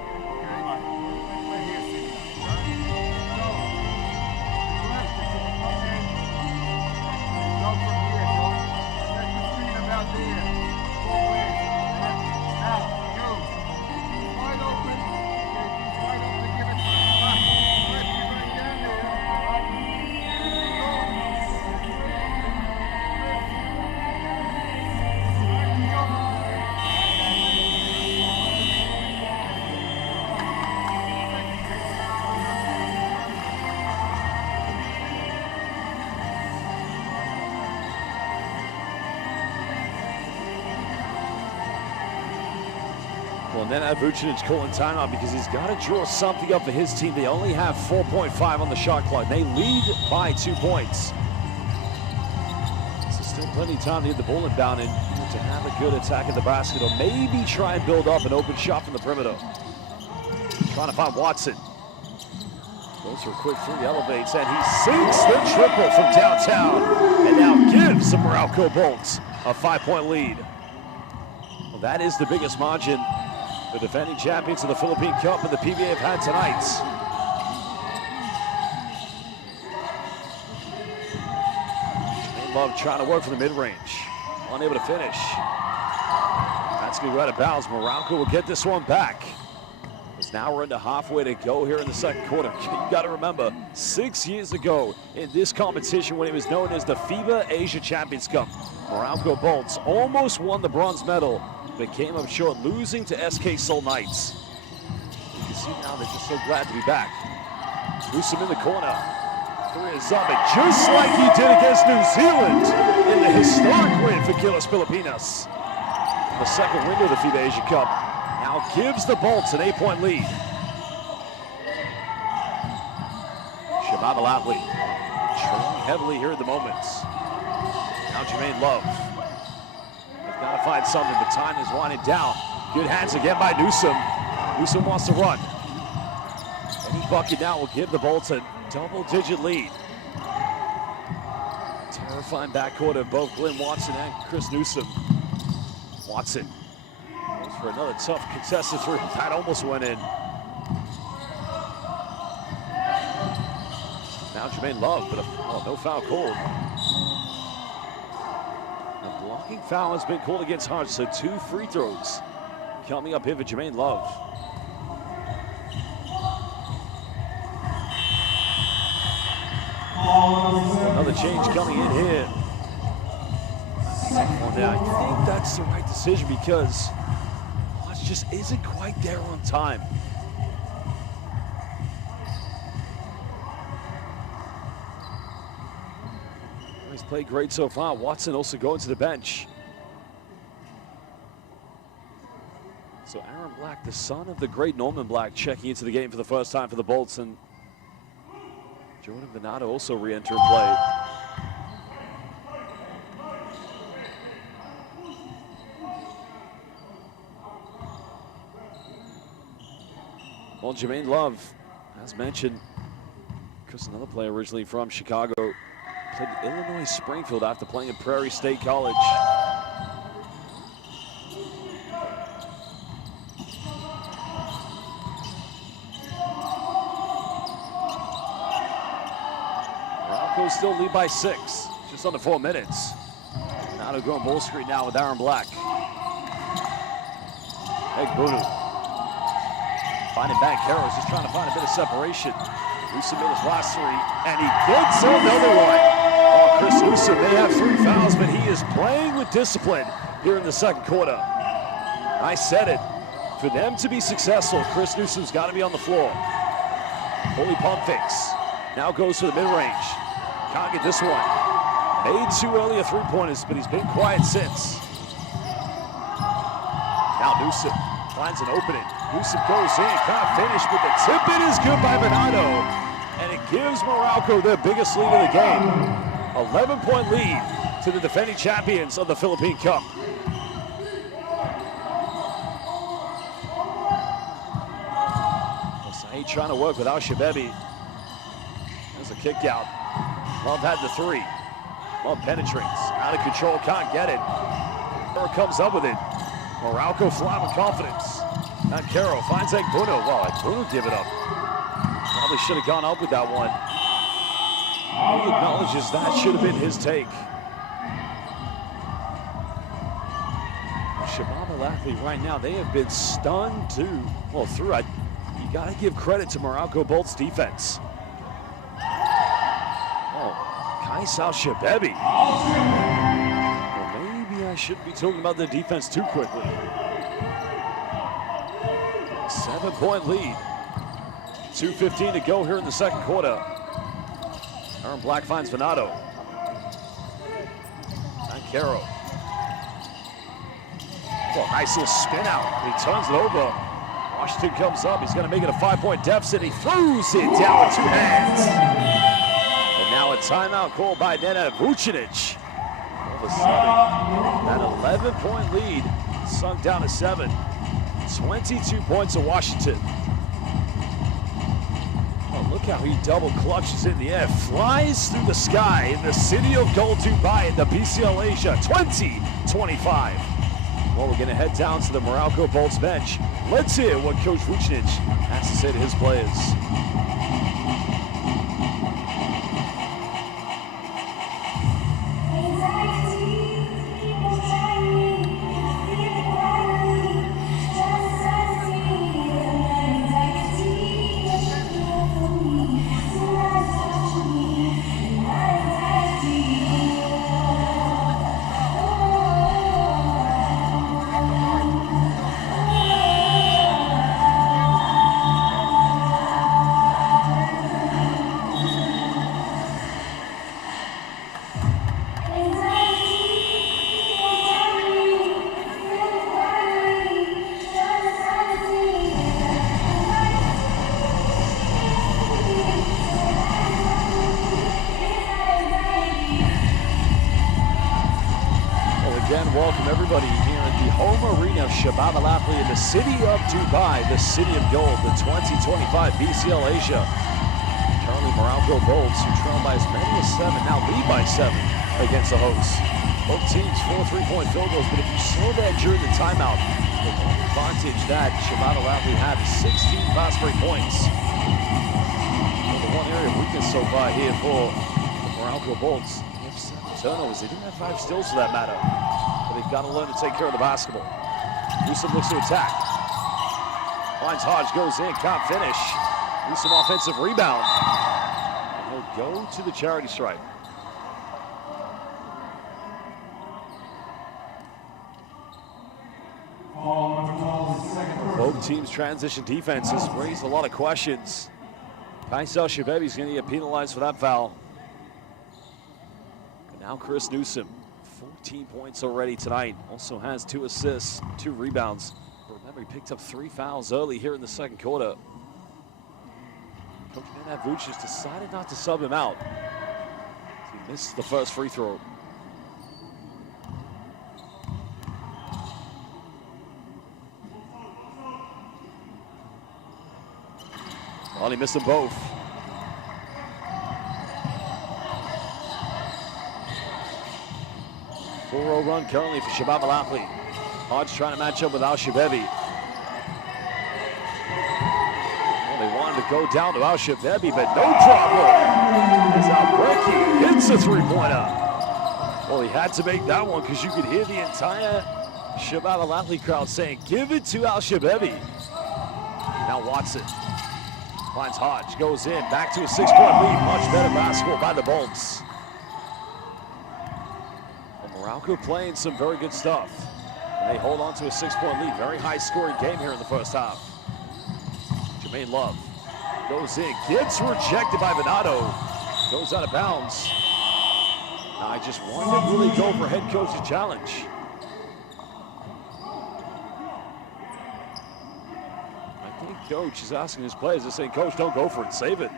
Well, Nenad Vucinic calling timeout because he's got to draw something up for his team. They only have 4.5 on the shot clock. They lead by 2 points. So still plenty of time to get the ball inbound and to have a good attack at the basket, or maybe try and build up an open shot from the perimeter. Trying to find Watson. Goes for a quick three, elevates, and he sinks the triple from downtown, and now gives the Meralco Bolts a 5-point lead. Well, that is the biggest margin the defending champions of the Philippine Cup and the PBA have had tonight. Jermaine Love trying to work for the mid-range. Unable to finish. That's going to go out of bounds. Meralco will get this one back. As now we're into halfway to go here in the second quarter. You got to remember, 6 years ago in this competition when it was known as the FIBA Asia Champions Cup, Meralco Bolts almost won the bronze medal, but came up short, losing to SK Seoul Knights. You can see now they're just so glad to be back. Newsom in the corner. Three is up, and just like he did against New Zealand in the historic win for Gilas Pilipinas. The second window of the FIBA Asia Cup now gives the Bolts an 8-point lead. Shabab Al Ahli trailing heavily here at the moment. Now Jermaine Love. They've got to find something, but time is winding down. Good hands again by Newsom. Newsom wants to run. Any bucket now will give the Bolts a double-digit lead. Terrifying backcourt of both Glenn Watson and Chris Newsom. Watson goes for another tough contested three. That almost went in. Now Jermaine Love, but no foul called. A blocking foul has been called against Hart, so 2 free throws coming up here for Jermaine Love. Another change coming in here. Now, I think that's the right decision because Watts just isn't quite there on time. He's played great so far. Watson also going to the bench. So Aaron Black, the son of the great Norman Black, checking into the game for the first time for the Bolts, and Jordan Venado also re-entered play. Well, Jermaine Love, as mentioned, because another player originally from Chicago, played Illinois Springfield after playing at Prairie State College. Meralco still lead by 6, just under 4 minutes. Venado going ball screen now with Aaron Black. Egbunu. Finding back, Carroll's just trying to find a bit of separation. Newsom made his last 3, and he gets another one. Oh, Chris Newsom may have 3 fouls, but he is playing with discipline here in the second quarter. I said it. For them to be successful, Chris Newsom's got to be on the floor. Holy pump fakes. Now goes for the mid-range. Can't get this one. Made 2 earlier 3-pointers, but he's been quiet since. Now Newsom finds an opening. Newsom goes in, can't finish, but the tip-in is good by Venado. And it gives Meralco their biggest lead of the game. 11-point lead to the defending champions of the Philippine Cup. Saeed trying to work without Shabebi. There's a kick out. Love had the 3. Love penetrates, out of control, can't get it. Carroll comes up with it. Meralco flying with confidence. Now Carroll finds Egbunu. Well, Egbunu give it up. Probably should have gone up with that one. He acknowledges that should have been his take. Shabab Al Ahli right now, they have been stunned through. You got to give credit to Meralco Bolts defense. Oh, Kaisal Shabebi. Well, maybe I shouldn't be talking about the defense too quickly. 7-point lead. 2:15 to go here in the second quarter. Aaron Black finds Venado. And Carroll. Well, nice little spin out. He turns it over. Washington comes up. He's going to make it a 5-point deficit. He throws it down with two hands. And now a timeout called by Nena Vucinic. All of a sudden, that 11-point lead sunk down to 7. 22 points to Washington. Oh, look how he double clutches in the air. Flies through the sky in the city of gold, Dubai, in the BCL Asia, 20-25. Well, we're going to head down to the Meralco Bolts bench. Let's hear what Coach Vucinic has to say to his players. Welcome everybody here at the home arena of Shabab Al Ahli in the city of Dubai, the city of gold, the 2025 BCL Asia. Currently Meralco Bolts, who trail by as many as 7, now lead by 7 against the hosts. Both teams 4 3-point field goals, but if you saw that during the timeout, the one advantage that Shabab Al Ahli had is 16 fast break points. Well, the one area of weakness so far here for the Meralco Bolts, they have 7 turnovers. They didn't have 5 steals for that matter. But they've got to learn to take care of the basketball. Newsom looks to attack. Finds Hodge, goes in, can't finish. Newsom offensive rebound. And he'll go to the charity stripe. Both teams' transition defenses raise a lot of questions. Faisal Shababi is going to get penalized for that foul. And now Chris Newsom. 14 points already tonight. Also has 2 assists, 2 rebounds. But remember, he picked up 3 fouls early here in the second quarter. Coach Nenad Vucinic decided not to sub him out. He missed the first free throw. Well, he missed them both. Four-row run currently for Shabab Al Ahli. Hodge trying to match up with Al-Shababi. Well, they wanted to go down to Al-Shababi, but no problem. As Al-Breki hits a three-pointer. Well, he had to make that one because you could hear the entire Shabab Al Ahli crowd saying, give it to Al-Shababi. Now Watson finds Hodge, goes in, back to a 6-point lead. Much better basketball by the Bolts. Meralco playing some very good stuff. And they hold on to a 6-point lead. Very high scoring game here in the first half. Jermaine Love goes in, gets rejected by Venado. Goes out of bounds. Now I just wanted to really go for head coach's challenge. I think coach is asking his players, they're saying, coach, don't go for it, save it.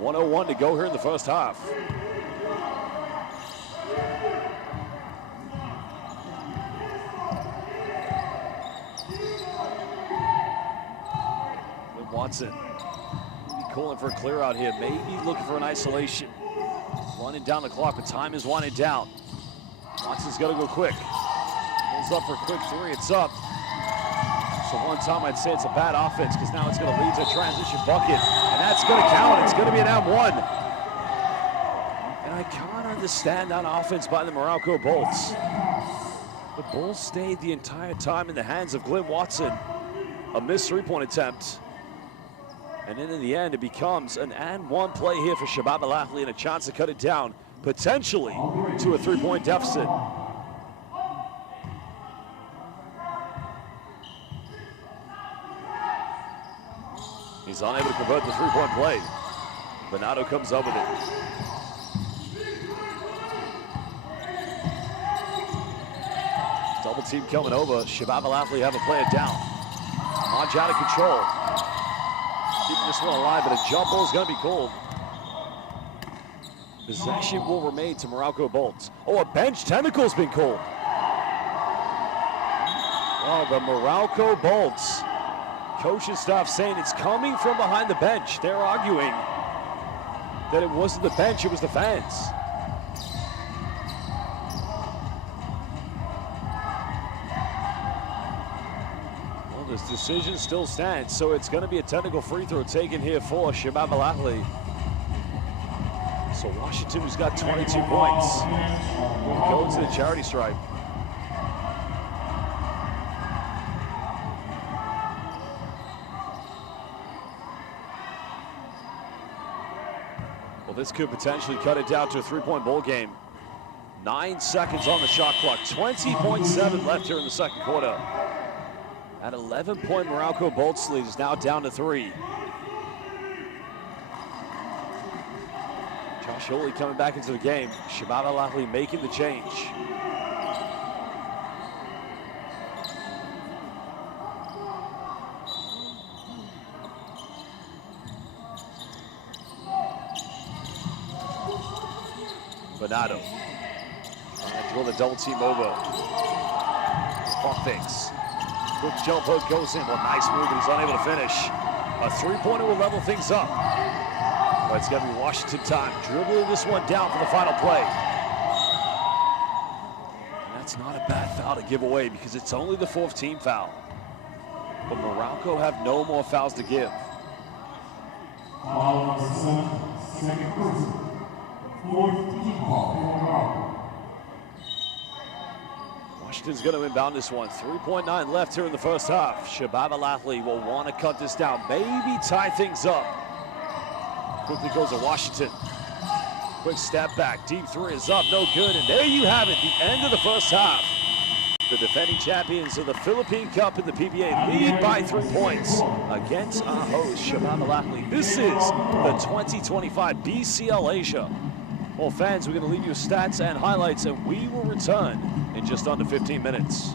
1:01 to go here in the first half. Watson, maybe calling for a clear out here, maybe looking for an isolation. Running down the clock, but time is winding down. Watson's got to go quick. Pulls up for a quick 3, it's up. So one time I'd say it's a bad offense because now it's going to lead to a transition bucket. And that's going to count, it's going to be an M1. And I can't understand that offense by the Meralco Bolts. The Bulls stayed the entire time in the hands of Glenn Watson. A missed 3-point attempt. And then in the end, it becomes an and-1 play here for Shabab Al Ahli and a chance to cut it down, potentially to a 3-point deficit. He's unable to convert the 3-point play. Venado comes up with it. double team coming over. Shabab Al Ahli have a player down. Marge out of control. Keeping this one alive, but a jump ball is going to be called. Possession will remain to Meralco Bolts. Oh, a bench tentacle's been called. Well, the Meralco Bolts. Coaching staff saying it's coming from behind the bench. They're arguing that it wasn't the bench, it was the fans. Well, this decision still stands, so it's going to be a technical free throw taken here for Shabab Al Ahli. So Washington, who's got 22 points, will go to the charity stripe. Well, this could potentially cut it down to a three-point ball game. 9 seconds on the shot clock, 20.7 left here in the second quarter. At 11-point Meralco Bolts lead is now down to 3. Josh Hooley coming back into the game. Shabab Al Ahli making the change. Bernardo trying to draw the double team over. Pump fakes. Quick jump hook goes in. Well, nice move, but he's unable to finish. A three-pointer will level things up. But it's going to be Washington time. Dribbling this one down for the final play. And that's not a bad foul to give away because it's only the 4th team foul. But Meralco have no more fouls to give. Second person. 4th team foul. Washington's going to inbound this one. 3.9 left here in the first half. Shabab Al Ahli will want to cut this down. Maybe tie things up. Quickly goes to Washington. Quick step back. Deep three is up. No good. And there you have it. The end of the first half. The defending champions of the Philippine Cup in the PBA lead by 3 points against our host, Shabab Al Ahli. This is the 2025 BCL Asia. Well, fans, we're going to leave you stats and highlights, and we will return in just under 15 minutes.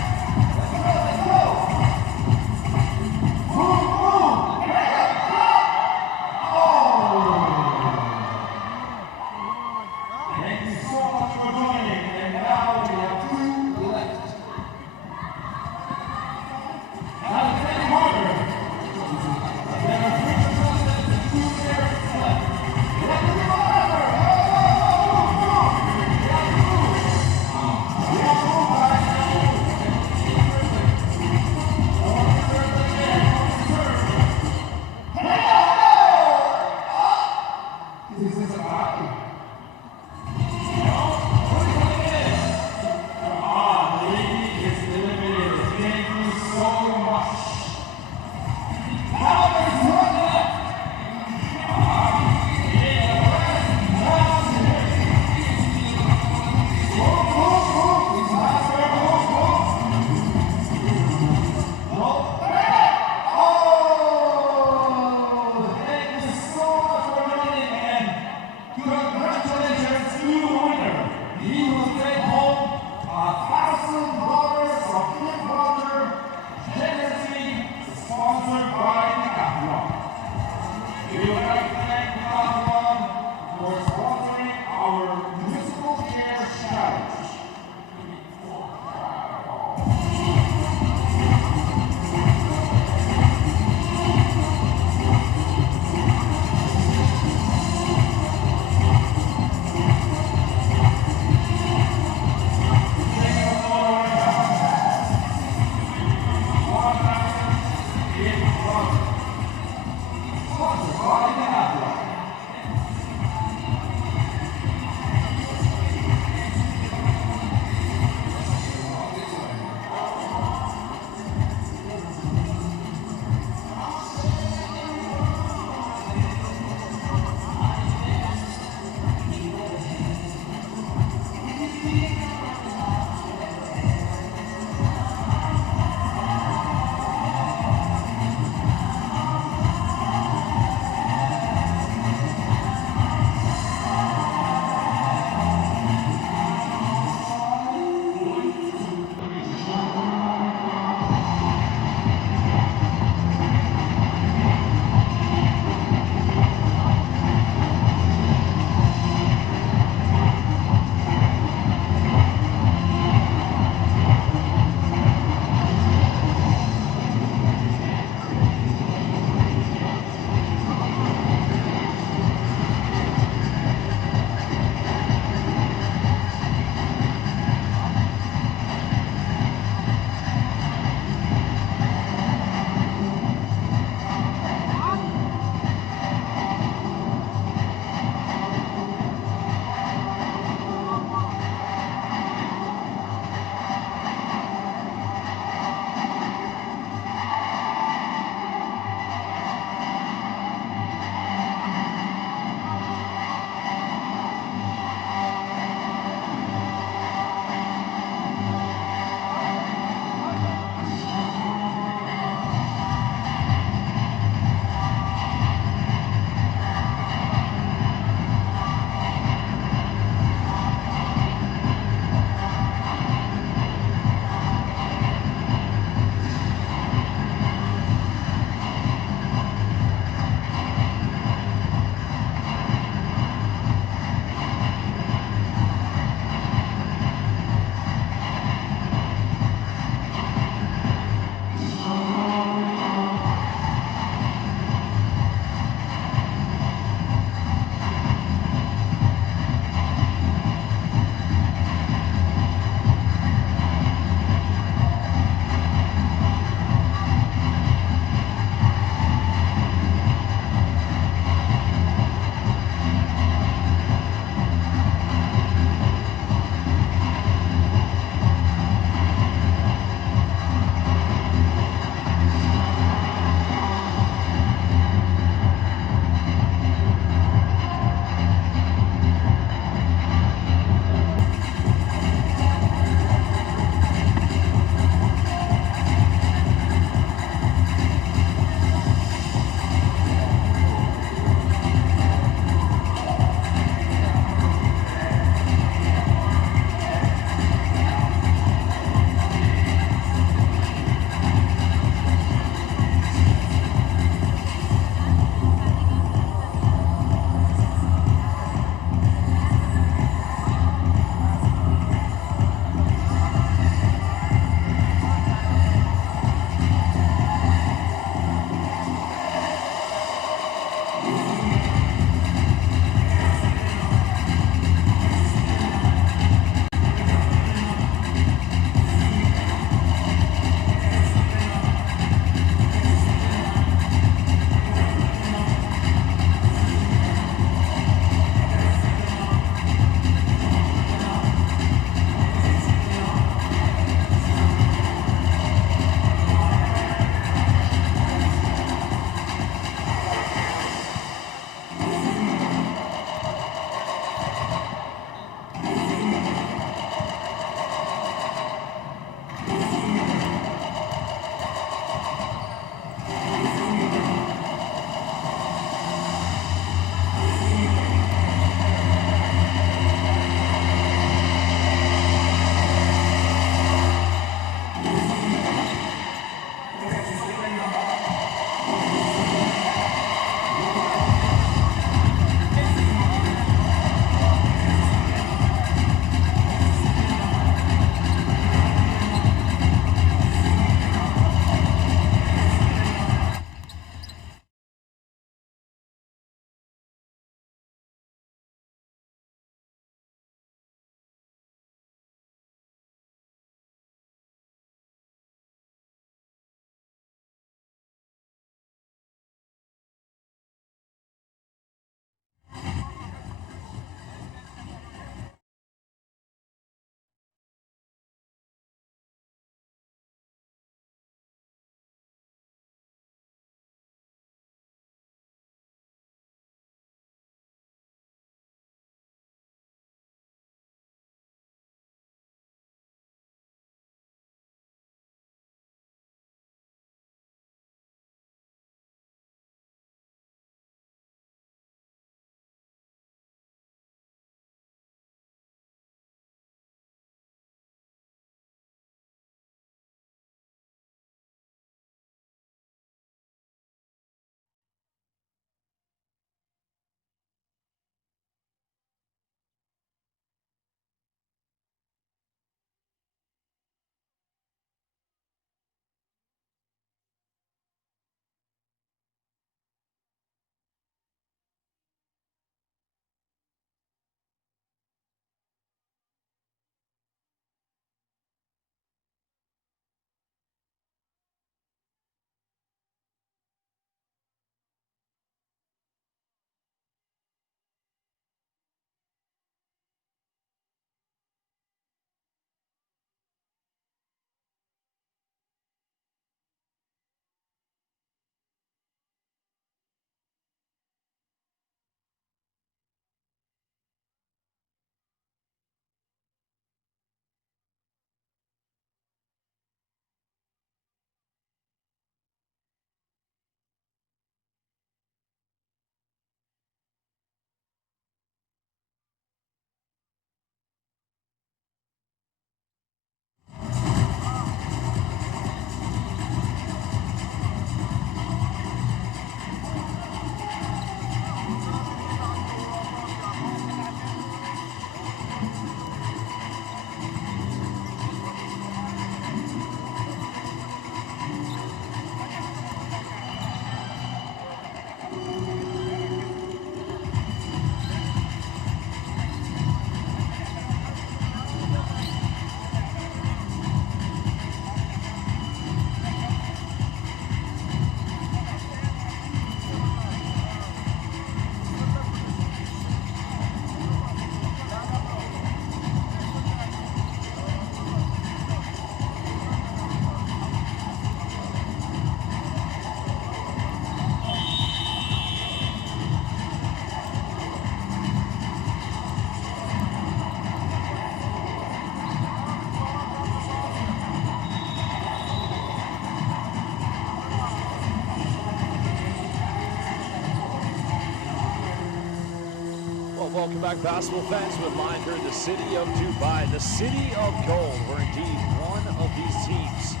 Well, welcome back, basketball fans. We're live here in the city of Dubai, the city of gold, where indeed one of these teams,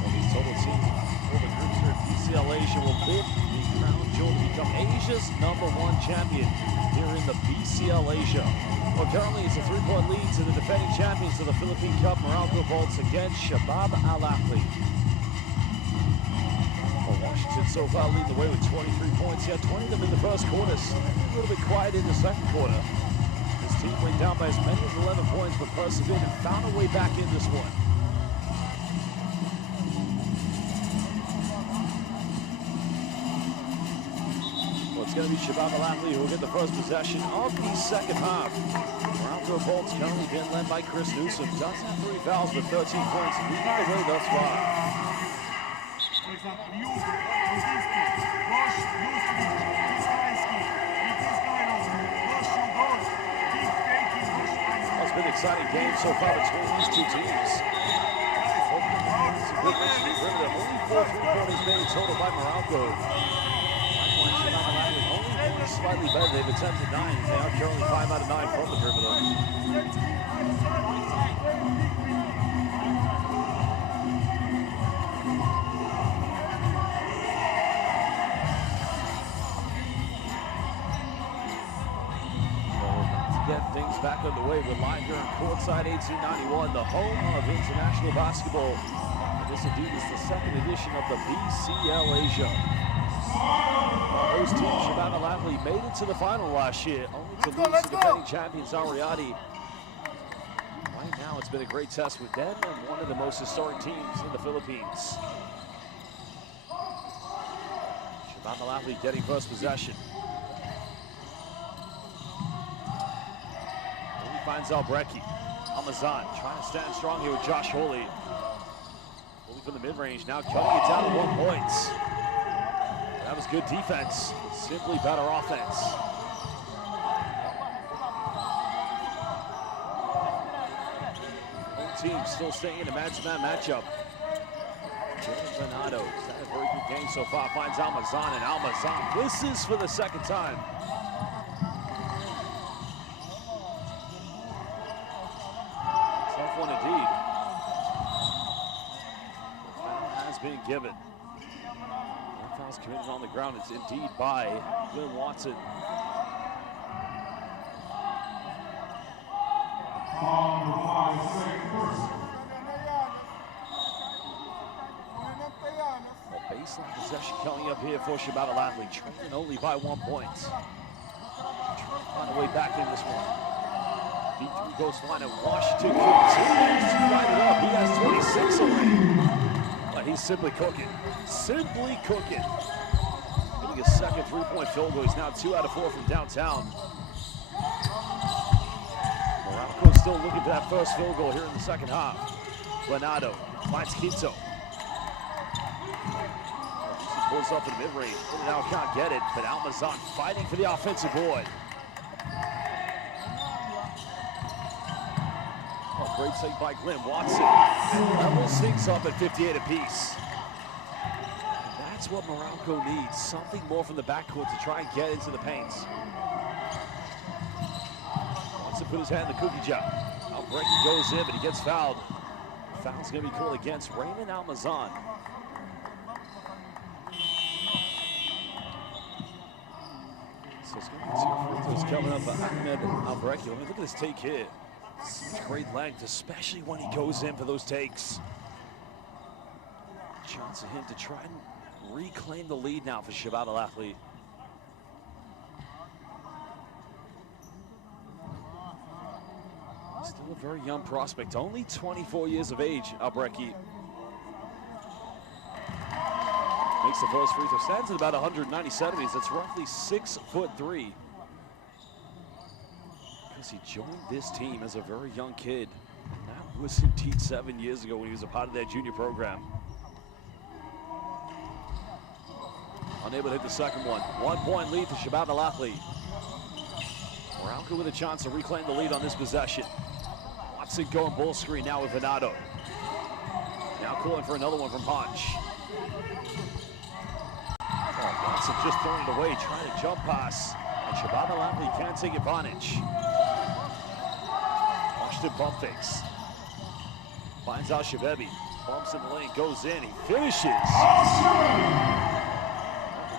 well, these total teams, all the groups here at BCL Asia will lift the crown jewel to become Asia's #1 champion here in the BCL Asia. Well, currently it's a 3-point lead to the defending champions of the Philippine Cup, Meralco Bolts, against Shabab Al Ahli. Well, Washington so far leading the way with 23 points. He had 20 of them in the first quarter, so a little bit quiet in the second quarter. This team went down by as many as 11 points, but persevered and found a way back in this one. It's going to be Shabab Al Ahli who will get the first possession of the second half. Meralco Bolts currently being led by Chris Newsom. Does have 3 fouls, but 13 points, leading the way thus far. It's been an exciting game so far between these two teams. It's a good mission to perimeter. Only 4 3-pointers made in total by Meralco. Only slightly better. They've attempted 9. They are currently 5 out of 9 from the perimeter. Get things back underway. We're live here in courtside 1891, the home of international basketball. And this indeed is the second edition of the BCL Asia. Our host team, Shabab Al Ahli, made it to the final last year, only to lose to defending champions Ariadi. Right now, it's been a great test with them and one of the most historic teams in the Philippines. Shabab Al Ahli getting first possession. Finds Albrecht. Almazan trying to stand strong here with Josh Holy. Holy from the mid-range, now cutting it down to 1 point. That was good defense, but simply better offense. Home team still staying in a man-to-man matchup. Bernardo has had a very good game so far. Finds Almazan, and Almazan misses for the second time. One indeed. The foul has been given. That foul's committed on the ground. It's indeed by Glenn Watson. Well, baseline possession coming up here for Shabab Al Ahli, trailing only by 1 point. Trying to find a way back in this one. Deep through ghost line, and Washington continues to light it up. He has 26 already. But he's simply cooking. Simply cooking. Hitting his second 3-point field goal. He's now 2 out of 4 from downtown. Meralco still looking for that first field goal here in the second half. Bernardo finds Quinto. He pulls up in the mid-range. Now can't get it, but Almazan fighting for the offensive board. Great save by Glenn Watson. And levels things up at 58 apiece. And that's what Meralco needs. Something more from the backcourt to try and get into the paint. Watson put his hand in the cookie jar. Albrecht goes in, but he gets fouled. Foul's going to be called against Raymond Almazan. So it's going to be 2 free throws coming up for Ahmed Albrecht. Look at this take here. Great length, especially when he goes in for those takes. Chance of him to try and reclaim the lead now for Shabab Al Ahli. Still a very young prospect, only 24 years of age, Albrecht. Makes the first free throw, stands at about 190 centimeters. That's roughly 6'3". He joined this team as a very young kid. That was indeed 7 years ago when he was a part of their junior program. Unable to hit the second one. 1 point lead for Shabab Al Ahli. Meralco with a chance to reclaim the lead on this possession. Watson going ball screen now with Venado. Now calling for another one from Punch. Oh, Watson just throwing it away, trying to jump pass. And Shabab Al Ahli can take advantage. Washington pump fakes. Finds out Shababi. Bumps in the lane, goes in, he finishes.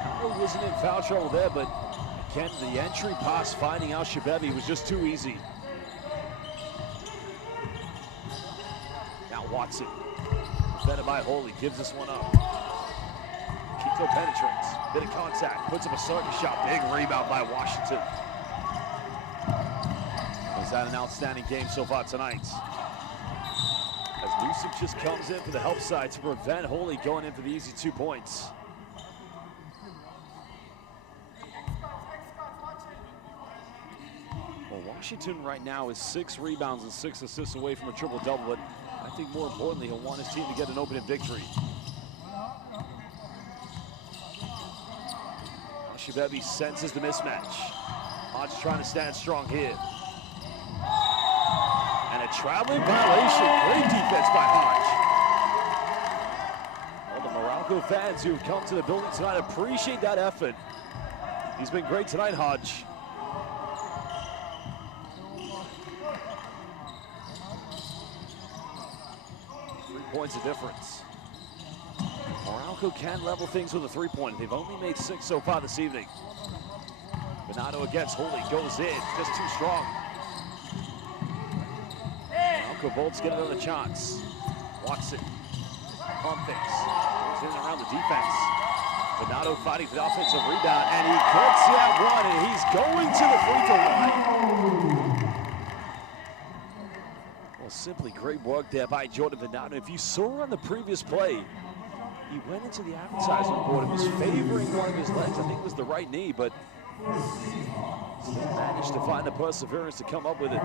Meralco wasn't in foul trouble there, but again, the entry pass finding out Shababi was just too easy. Now Watson, defended by Holy, gives this one up. Quito penetrates, bit of contact, puts up a circus shot, big rebound by Washington. He's had an outstanding game so far tonight. As Newsom just comes in for the help side to prevent Holy going in for the easy 2 points. Well, Washington right now is 6 rebounds and 6 assists away from a triple-double, but I think more importantly, he'll want his team to get an opening victory. Shababi senses the mismatch. Hodge trying to stand strong here. And a traveling violation. Great defense by Hodge. All the Meralco fans who have come to the building tonight appreciate that effort. He's been great tonight, Hodge. Points of difference. Meralco can level things with a 3-pointer. They've only made 6 so far this evening. Venado against Holy, goes in, just too strong. Meralco Bolts get another chance. Watson, pump fakes, goes in around the defense. Venado fighting for the offensive rebound, and he gets that one, and he's going to the free throw line. Well, simply great work there by Jordan Venado. If you saw on the previous play, he went into the advertisement board and was favoring one of his legs. I think it was the right knee, but still managed to find the perseverance to come up with it.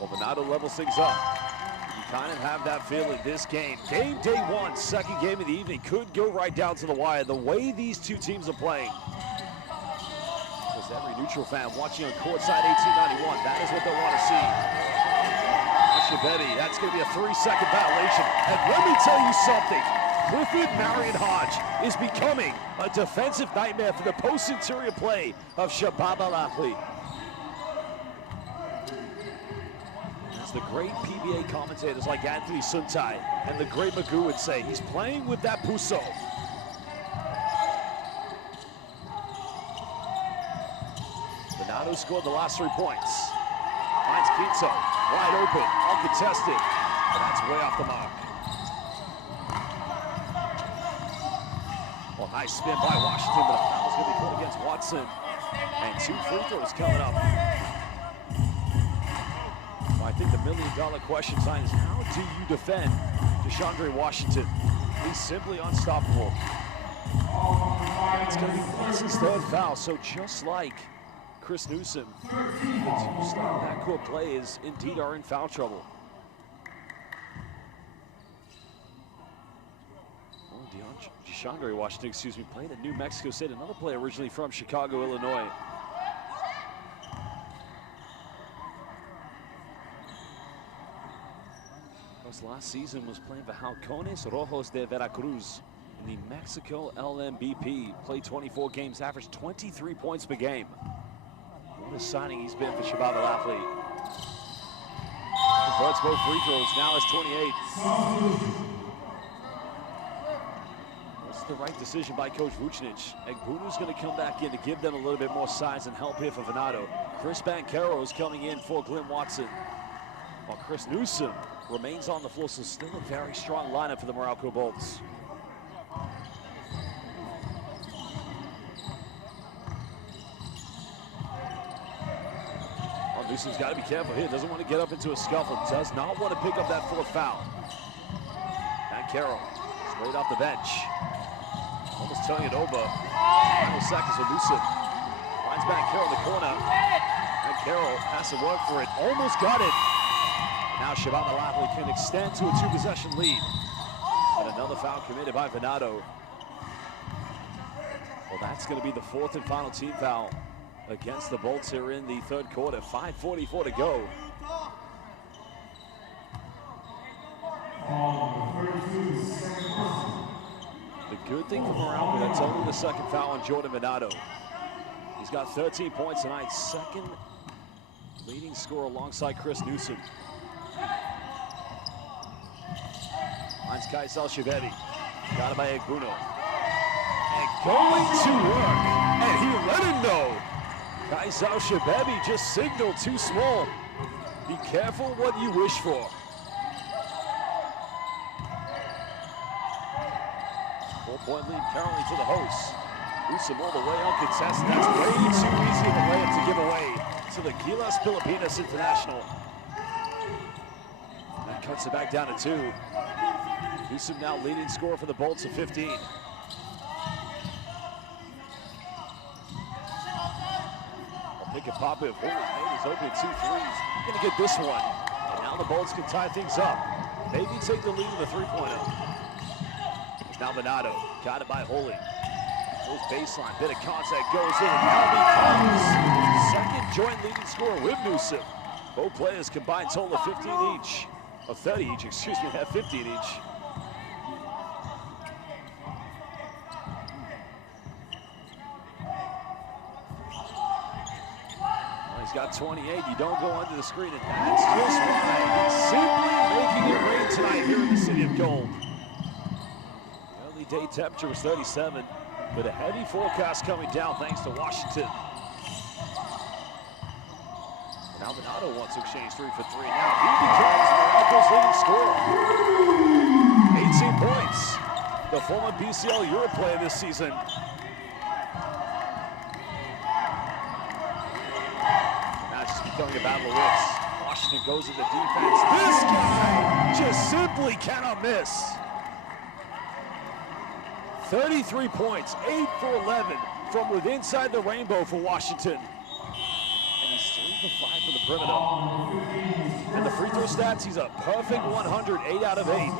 Well, Venado levels things up. Kind of have that feeling this game. Game day 1, second game of the evening, could go right down to the wire. The way these two teams are playing. Because every neutral fan watching on courtside 1891, that is what they want to see. Shababi, that's going to be a 3-second violation. And let me tell you something. Clifford Marion Hodge is becoming a defensive nightmare for the post-interior play of Shabab Al Ahli. The great PBA commentators like Anthony Suntai and the great Magoo would say, he's playing with that Puso. Venado scored the last 3 points. Finds Quito, wide open, uncontested, but that's way off the mark. Well, nice spin by Washington, but a foul's going to be called against Watson. And 2 free throws coming up. I think the million-dollar question sign is, how do you defend DeShondre Washington? He's simply unstoppable. It's going to be Watson's 3rd foul, so just like Chris Newsom, the 2-star backcourt players indeed are in foul trouble. Well, DeShondre Washington, played at New Mexico State, another player originally from Chicago, Illinois. Last season was playing for Halcones Rojos de Veracruz in the Mexico LMBP. Played 24 games, averaged 23 points per game. What a signing he's been for Shabab Al Ahli. Converts both free throws, now has 28. What's the right decision by Coach Vucinic? Egbunu's going to come back in to give them a little bit more size and help here for Venado. Chris Banchero is coming in for Glenn Watson, while Chris Newsom remains on the floor, so still a very strong lineup for the Meralco Bolts. Well, Newsom's got to be careful here. Doesn't want to get up into a scuffle. Does not want to pick up that 4th foul. And Carroll straight off the bench. Almost turning it over. Final seconds for Newsom. Finds back Carroll in the corner. And Carroll has to work for it. Almost got it. Now Shabab Al Ahli can extend to a 2-possession lead. And another foul committed by Venado. Well, that's going to be the 4th and final team foul against the Bolts here in the third quarter. 5:44 to go. The good thing for Meralco, that's only the second foul on Jordan Minato. He's got 13 points tonight, second leading scorer alongside Chris Newsom. Finds Kaisel Shabebi. Got him by Egbuno. And going to work. And he let him know. Kaisel Shabebi just signaled too small. Be careful what you wish for. 4-point lead currently to the hosts. Newsom all the way uncontested. That's way too easy of a layup to give away to the Gilas Pilipinas International. That cuts it back down to 2. Newsom now leading scorer for the Bolts of 15. I'll pick a pop if Holy made his opening 2 threes. He's going to get this one. And now the Bolts can tie things up. Maybe take the lead in the 3-pointer. Now Minato, got it by Holy. Goes baseline, bit of contact, goes in, and now becomes second joint leading scorer with Newsom. Both players combined total of 15 each. Of 30 each, excuse me, have 15 each. Well, he's got 28, you don't go under the screen, and that's just why he's simply making it rain tonight here in the City of Gold. Day temperature was 37, but a heavy forecast coming down thanks to Washington. Now Minato wants to exchange 3 for 3. Now he becomes Meralco's leading scorer. 18 points. The former BCL Europe player this season. And now it's just becoming a battle of wits. Washington goes into defense. This guy just simply cannot miss. 33 points, 8 for 11 from within inside the rainbow for Washington. And he's 3 for 5 from the perimeter. And the free throw stats, he's a perfect 100, 8 out of 8.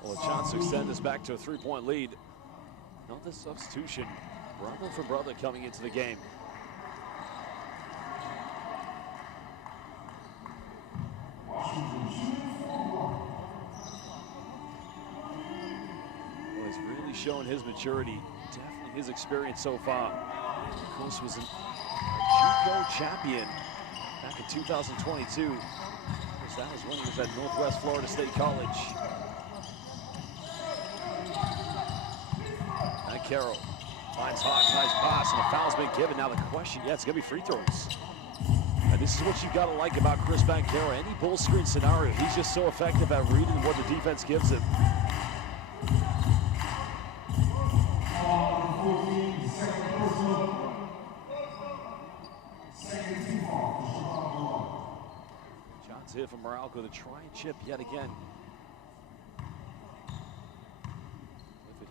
Well, a chance to extend this back to a 3-point lead. Another substitution, brother for brother coming into the game. Well, he's really shown his maturity, definitely his experience so far. Of course, was a JUCO champion back in 2022. That was when he was at Northwest Florida State College. And Carroll finds Hawks, nice pass, and a foul's been given. Now the question, it's gonna be free throws. And this is what you gotta like about Chris Bancaro. Any bull screen scenario, he's just so effective at reading what the defense gives him. Shots here from Meralco to try and chip yet again.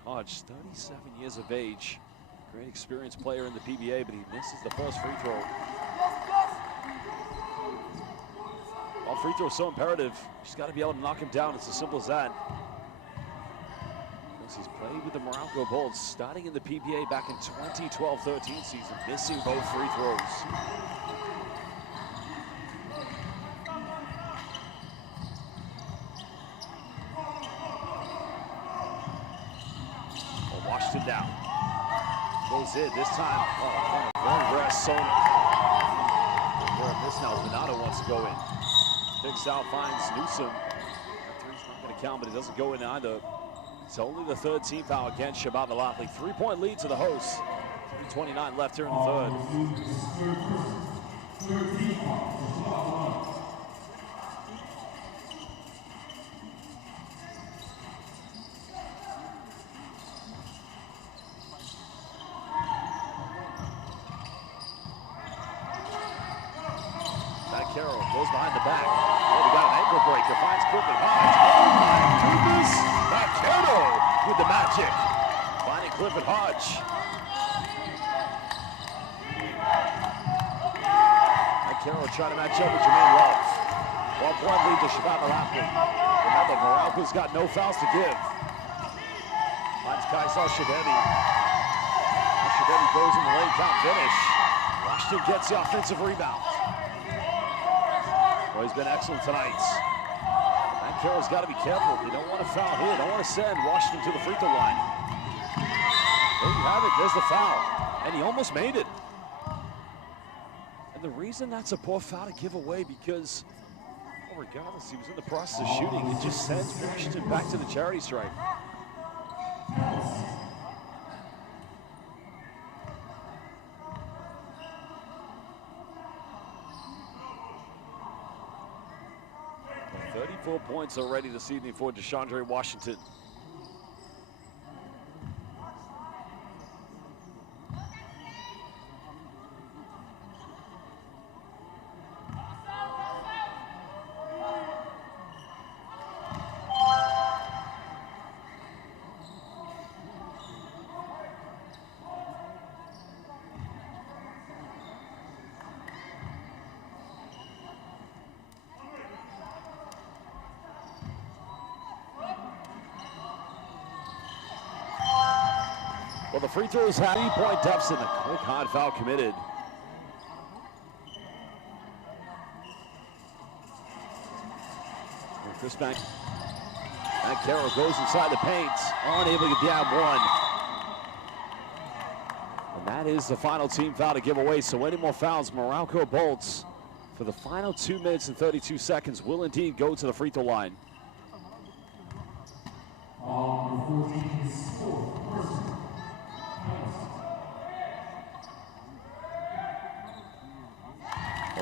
Hodge, 37 years of age, great experienced player in the PBA, but he misses the first free throw. Well, free throw is so imperative. Just got to be able to knock him down. It's as simple as that. Because he's played with the Meralco Bolts starting in the PBA back in 2012-13 season, missing both free throws. Washington down. Goes in this time. Oh, very rare Sona. This now, Minato wants to go in. Kicks out, finds Newsom. That three's not going to count, but it doesn't go in either. It's only the third team foul against Shabab Al Ahli. 3-point lead to the hosts. 3:29 left here in the third. Carroll goes behind the back. Oh, we got an ankle breaker. Finds Corbin Hodge. Oh my goodness! with the magic. Finding Clifford Hodge. Carroll trying to match up with Jermaine Love. 1-point lead to Shabab Al Ahli. Remember, Meralco's got no fouls to give. Finds Shabab. Shabab goes in the late count finish. Washington gets the offensive rebound. Well, he's been excellent tonight. Matt Carroll's got to be careful. They don't want to foul here. Don't want to send Washington to the free throw line. There you have it. There's the foul. And he almost made it. And the reason that's a poor foul to give away because, well, regardless, he was in the process of shooting. It just sends Washington back to the charity stripe. Well, 34 points already this evening for DeShondre Washington. Well, the free throws have 3-point deficit. A quick hard foul committed. Chris Matt Carroll goes inside the paint, unable to get down one. And that is the final team foul to give away. So any more fouls, Meralco Bolts, for the final 2 minutes and 32 seconds, will indeed go to the free throw line.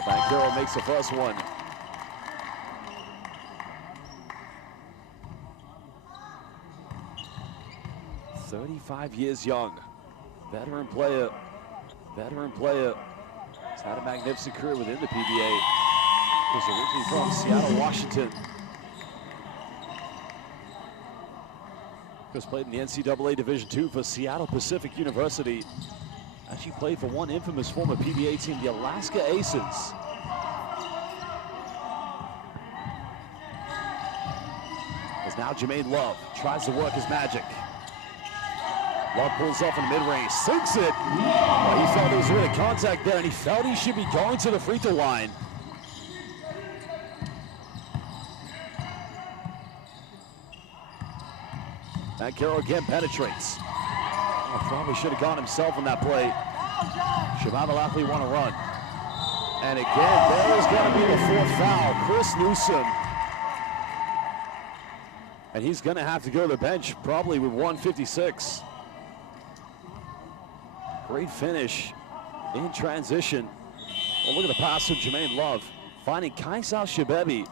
Well, Carroll makes the first one. "35 years young, veteran player. He's had a magnificent career within the PBA. He's originally from Seattle, Washington. Just played in the NCAA Division II for Seattle Pacific University. Actually played for one infamous former PBA team, the Alaska Aces. As now Jermaine Love tries to work his magic. Love pulls off in the mid-range, sinks it. Well, he felt there was a bit of contact there, and he felt he should be going to the free throw line. Matt Carroll again penetrates. Probably should have gone himself on that play. Shabab Al Ahli want to run. And again, there is going to be the fourth foul. Chris Newsom. And he's going to have to go to the bench probably with 1:56. Great finish in transition. Well, look at the pass from Jermaine Love. Finding Shabab.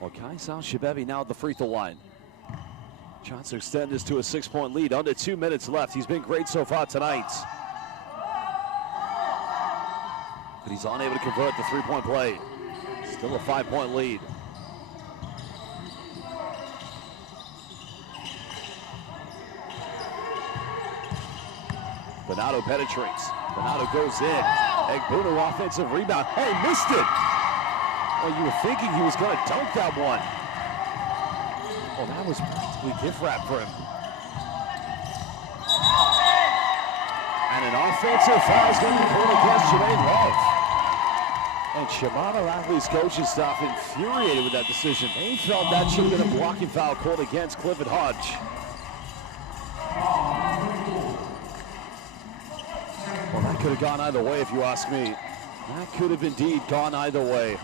Well, Shabab now at the free throw line. Chance to extend this to a 6-point lead. Under 2 minutes left. He's been great so far tonight. But he's unable to convert the 3-point play. Still a 5-point lead. Bernardo penetrates. Bernardo goes in. Egbuno offensive rebound. Hey, missed it. Well, you were thinking he was going to dunk that one. Well, that was practically gift wrap for him. And an offensive foul is going to be called against Jermaine Love. And Shabab Al Ahli's coaching staff infuriated with that decision. They felt that should have been a blocking foul called against Clifford Hodge. Well, that could have gone either way if you ask me. That could have indeed gone either way.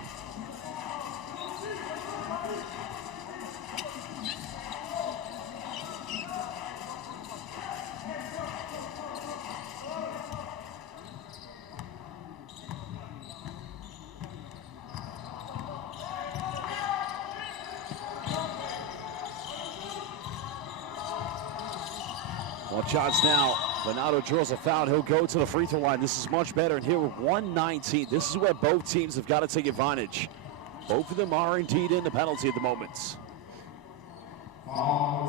Well, shots now Venado draws a foul. He'll go to the free throw line. This is much better. And here with 119, this is where both teams have got to take advantage. Both of them are indeed in the penalty at the moment. Well,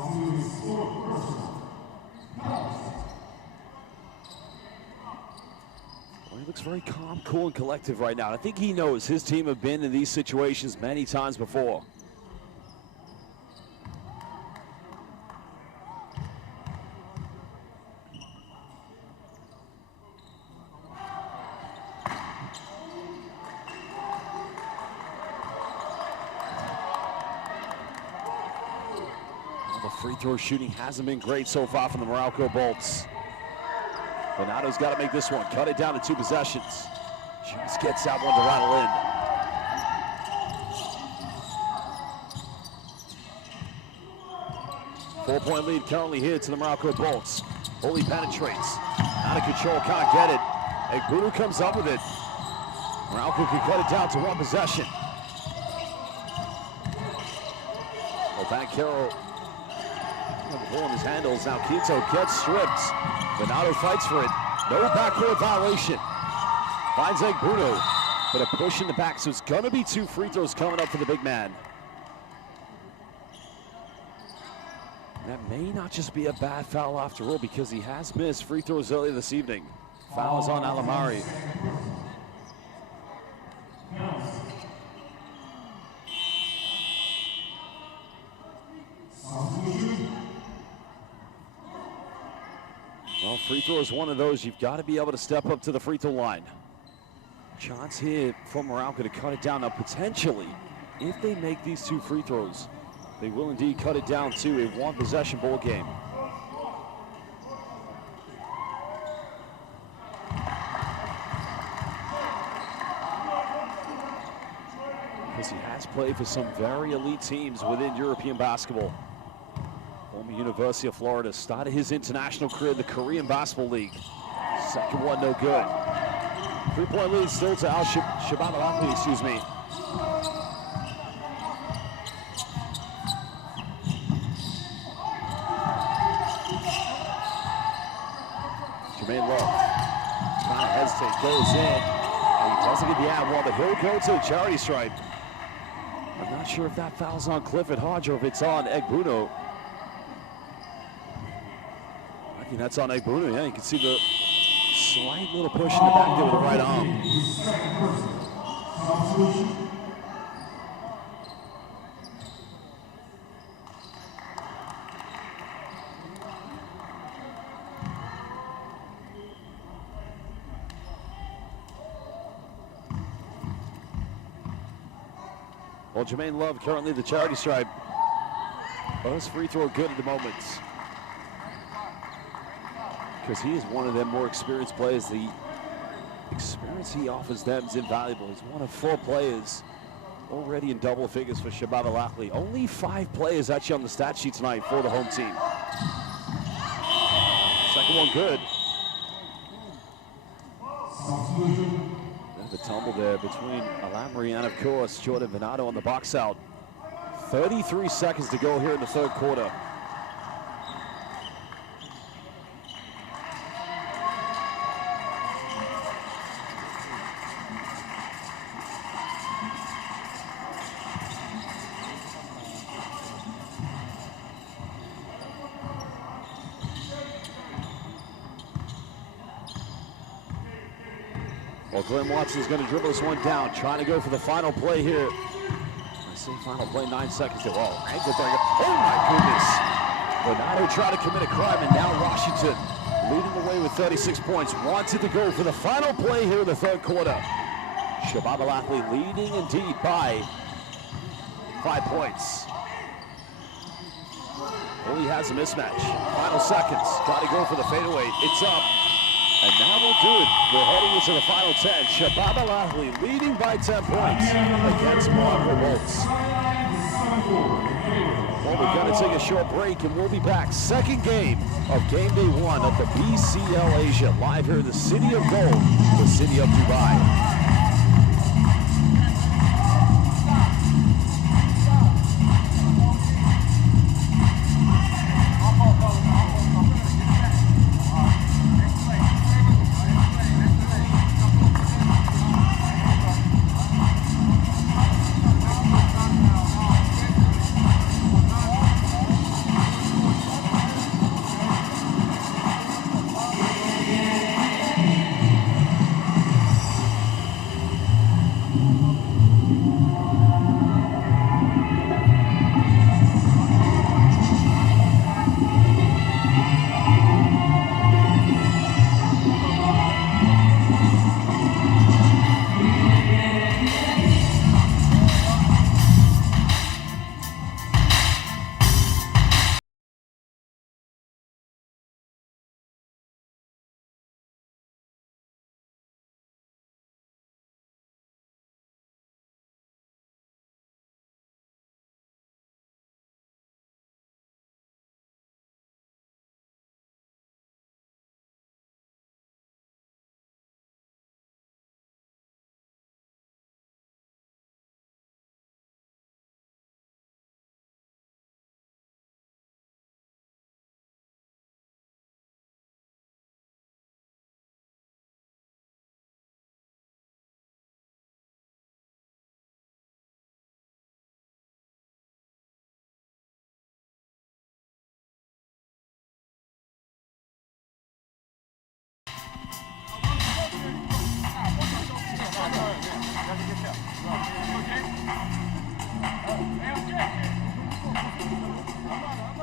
he looks very calm, cool, and collective right now. I think he knows his team have been in these situations many times before. The free throw shooting hasn't been great so far from the Meralco Bolts. Venado's got to make this one. Cut it down to 2 possessions. Just gets that one to rattle in. 4-point lead currently here to the Meralco Bolts. Holy penetrates. Out of control, can't get it. Egbudu comes up with it. Meralco can cut it down to 1 possession. Bankero pulling his handles. Now Quito gets stripped. Venado fights for it. No backcourt violation. Finds Egbudu, but a push in the back, so it's going to be 2 free throws coming up for the big man. That may not just be a bad foul after all, because he has missed free throws earlier this evening. Foul is on Alamari. Well, free throw is one of those. You've got to be able to step up to the free throw line. Chance here for Meralco to cut it down. Now, potentially, if they make these 2 free throws, they will indeed cut it down to a 1-possession ball game. Because he has played for some very elite teams within European basketball. Former University of Florida, started his international career in the Korean Basketball League. Second one, no good. 3-point lead still to Shabab Al Ahli, excuse me. Jermaine Love trying to hesitate, goes in, and he doesn't get the ad one, but he'll go to the charity stripe. I'm not sure if that foul's on Clifford Hodge or if it's on Egbudu. I think that's on Egbudu. Yeah, you can see the slight little push in the back there with the right arm. Well, Jermaine Love currently the charity stripe. First free throw good at the moment. Because he is one of them more experienced players. The experience he offers them is invaluable. He's one of 4 players already in double figures for Shabab Al Ahli. Only 5 players actually on the stat sheet tonight for the home team. Second one good. The tumble there between Alamri and, of course, Jordan Venado on the box out. 33 seconds to go here in the 3rd quarter. Well, Glenn Watson's going to dribble this one down, trying to go for the final play here. I say final play, 9 seconds to go. Ankle breaker. Oh my goodness. Venado tried to commit a crime, and now Washington leading the way with 36 points. Wanted to go for the final play here in the 3rd quarter. Shabab Al Ahli leading indeed by 5 points. Only has a mismatch. Final seconds. Try to go for the fadeaway. It's up. And now we'll do it. We're heading into the final 10. Shabab Al Ahli leading by 10 points against Meralco Bolts. Well, we're going to take a short break, and we'll be back. Second game of game day 1 of the BCL Asia, live here in the City of Gold, the city of Dubai.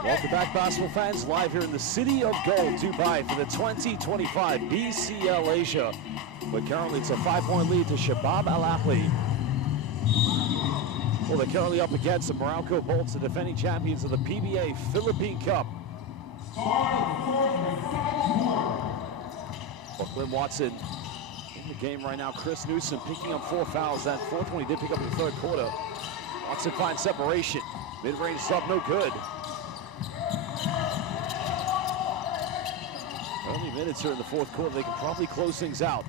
Welcome back, basketball fans, live here in the City of Gold, Dubai, for the 2025 BCL Asia. But currently it's a 5-point lead to Shabab Al Ahli. Well, they're currently up against the Meralco Bolts, the defending champions of the PBA Philippine Cup. Brooklyn Watson in the game right now. Chris Newsom picking up 4 fouls. That fourth one he did pick up in the third quarter. Watson finds separation. Mid-range is up, no good. Early minutes here in the fourth quarter. They can probably close things out.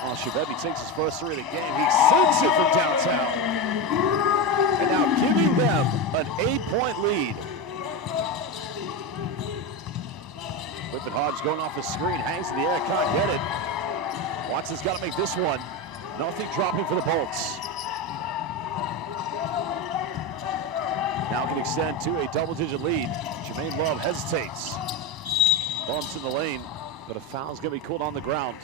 Oh, Shabebi takes his first three of the game. He sinks it from downtown. And now giving them an 8-point lead. Whippet Hodge going off the screen, hangs in the air, can't get it. Watson's got to make this one. Nothing dropping for the Bolts. Now can extend to a double-digit lead. Jermaine Love hesitates. Bumps in the lane, but a foul's going to be called on the ground.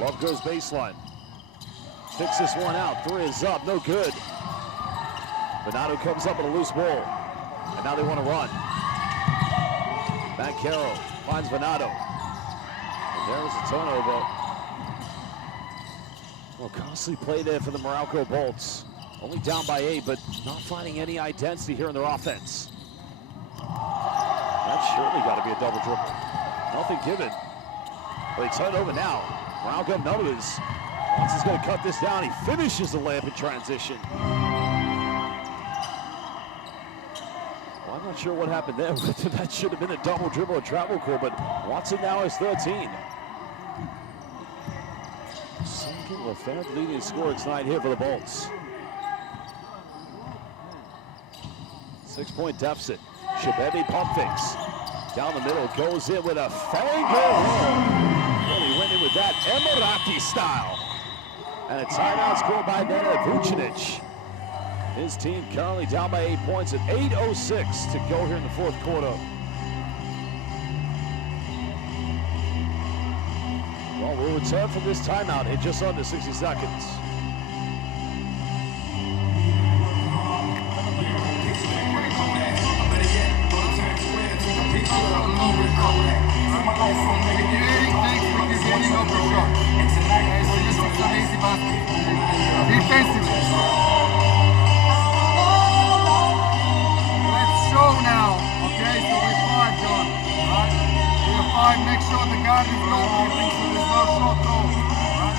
Love goes baseline. Picks this one out. Three is up, no good. Venado comes up with a loose ball. And now they want to run. Matt Carroll finds Venado. And there's a turnover. Well, costly play there for the Meralco Bolts. Only down by 8, but not finding any identity here in their offense. That's surely got to be a double dribble. Nothing given. But they turn over now. Meralco knows. Watson's going to cut this down. He finishes the layup in transition. Well, I'm not sure what happened there. That should have been a double dribble or travel call, but Watson now has 13. Second or third leading scorer tonight here for the Bolts. 6-point deficit. Shabebi pump fakes. Down the middle, goes in with a finger roll. Really went in with that Emirati style. And a timeout scored by Nenad Vucinic. His team currently down by 8 points at 8:06 to go here in the fourth quarter. Well, we'll return from this timeout in just under 60 seconds. Defensively. Let's show now. Okay, so we're 5, John. Right? We're 5. Make sure the guard is not moving, so there's no short throw. Right?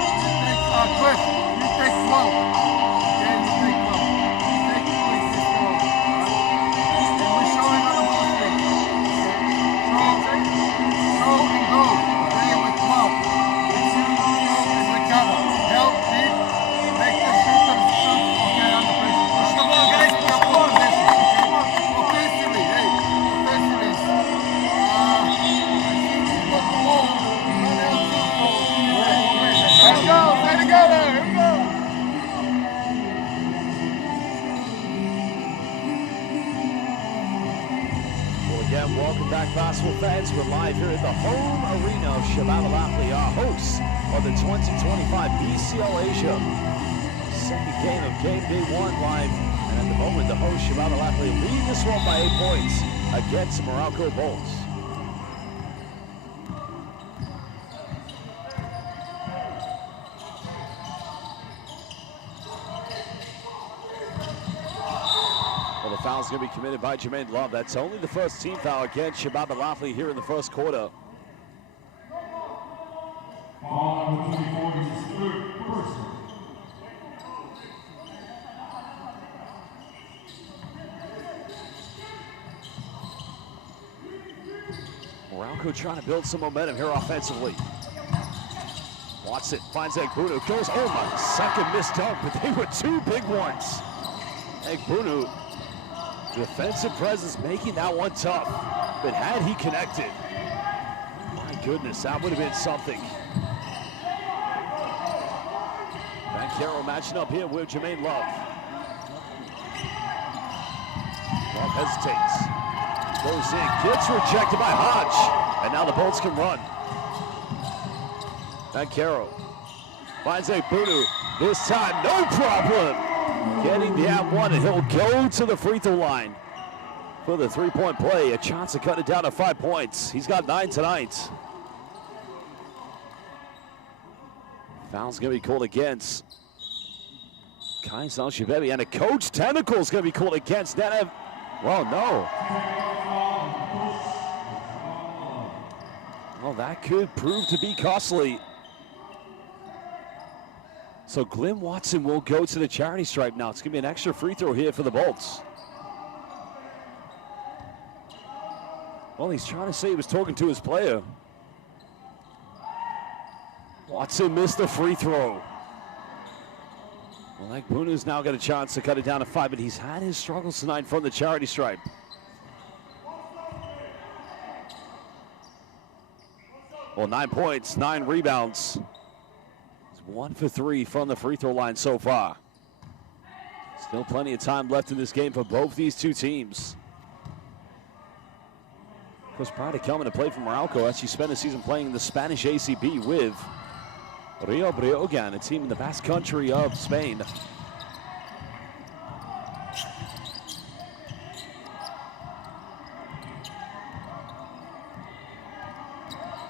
You take Cliff. You take 12. Okay, you take 12. You take it, please. Let's go. Right? And we're showing on the ball screen. Show and go. Okay, with 12. Help deep, make the shooters shoot, okay, under pressure. Push the ball, guys, we have one possession, okay? Offensively, hey, offensively. Put the ball, not else to go. Let's go, play together, here we go. Well, again, welcome back, basketball fans. We're live here at the home arena of Shabab Al Ahli, our hosts of the 2025 BCL Asia. Second game of game day 1 live. And at the moment, the host, Shabab Al Ahli, lead this one by 8 points against the Meralco Bolts. Well, the foul's going to be committed by Jermaine Love. That's only the first team foul against Shabab Al Ahli here in the first quarter. Meralco trying to build some momentum here offensively. Watson finds Egbunu, goes, oh my, second missed dunk, but they were 2 big ones. Egbunu Defensive presence making that one tough. But had he connected, my goodness, that would have been something. Banchero matching up here with Jermaine Love. Love hesitates. Goes in, gets rejected by Hodge. And now the Bolts can run. Banchero finds Ekbunu. This time, no problem. Getting the @1, and he'll go to the free throw line for the three-point play. A chance to cut it down to 5 points. He's got 9 tonight. Foul's going to be called against Kaisal Shibebi, and a coach tentacle is going to be called against Nenev. Well, no. Well, that could prove to be costly. So Glenn Watson will go to the charity stripe now. It's going to be an extra free throw here for the Bolts. Well, he's trying to say he was talking to his player. Watson missed the free throw. Well, Ekbunu's now got a chance to cut it down to 5, but he's had his struggles tonight from the charity stripe. Well, 9 points, 9 rebounds. 1 for 3 from the free throw line so far. Still plenty of time left in this game for both these two teams. Of course, prior to coming to play for Meralco, as he spent the season playing in the Spanish ACB with Rio Breogán, a team in the Basque Country of Spain.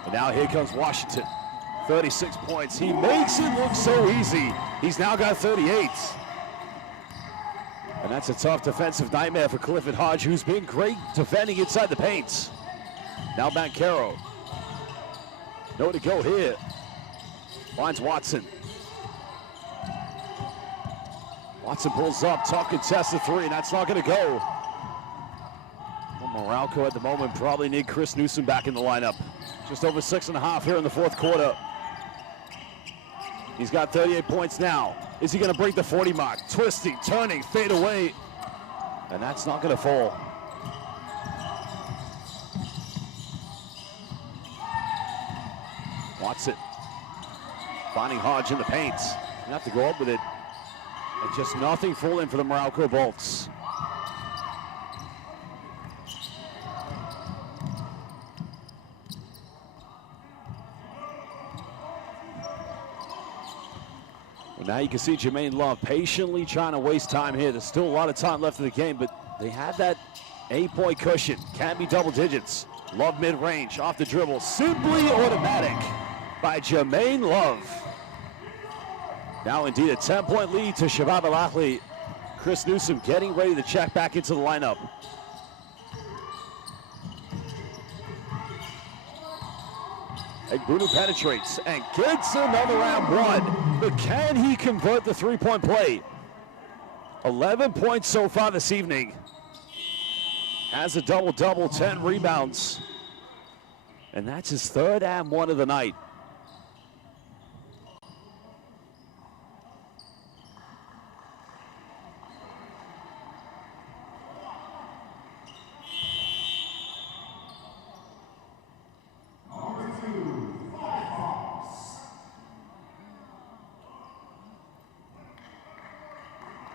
And now here comes Washington. 36 points. He makes it look so easy. He's now got 38. And that's a tough defensive nightmare for Clifford Hodge, who's been great defending inside the paint. Now Banchero. Nowhere to go here. Finds Watson. Watson pulls up, tough contest of 3, and that's not going to go. Well, Meralco at the moment probably need Chris Newsom back in the lineup. Just over 6.5 here in the fourth quarter. He's got 38 points now. Is he going to break the 40 mark? Twisting, turning, fade away. And that's not going to fall. Watson finding Hodge in the paint. Gonna have to go up with it. And just nothing falling for the Meralco Bolts. Well, now you can see Jermaine Love patiently trying to waste time here. There's still a lot of time left in the game, but they have that 8-point cushion. Can't be double digits. Love mid-range, off the dribble. Simply automatic by Jermaine Love. Now indeed a 10-point lead to Shabab Al Ahli. Chris Newsom getting ready to check back into the lineup. Ekbunu penetrates and gets another @1. But can he convert the three-point play? 11 points so far this evening. Has a double-double, 10 rebounds. And that's his third @1 of the night.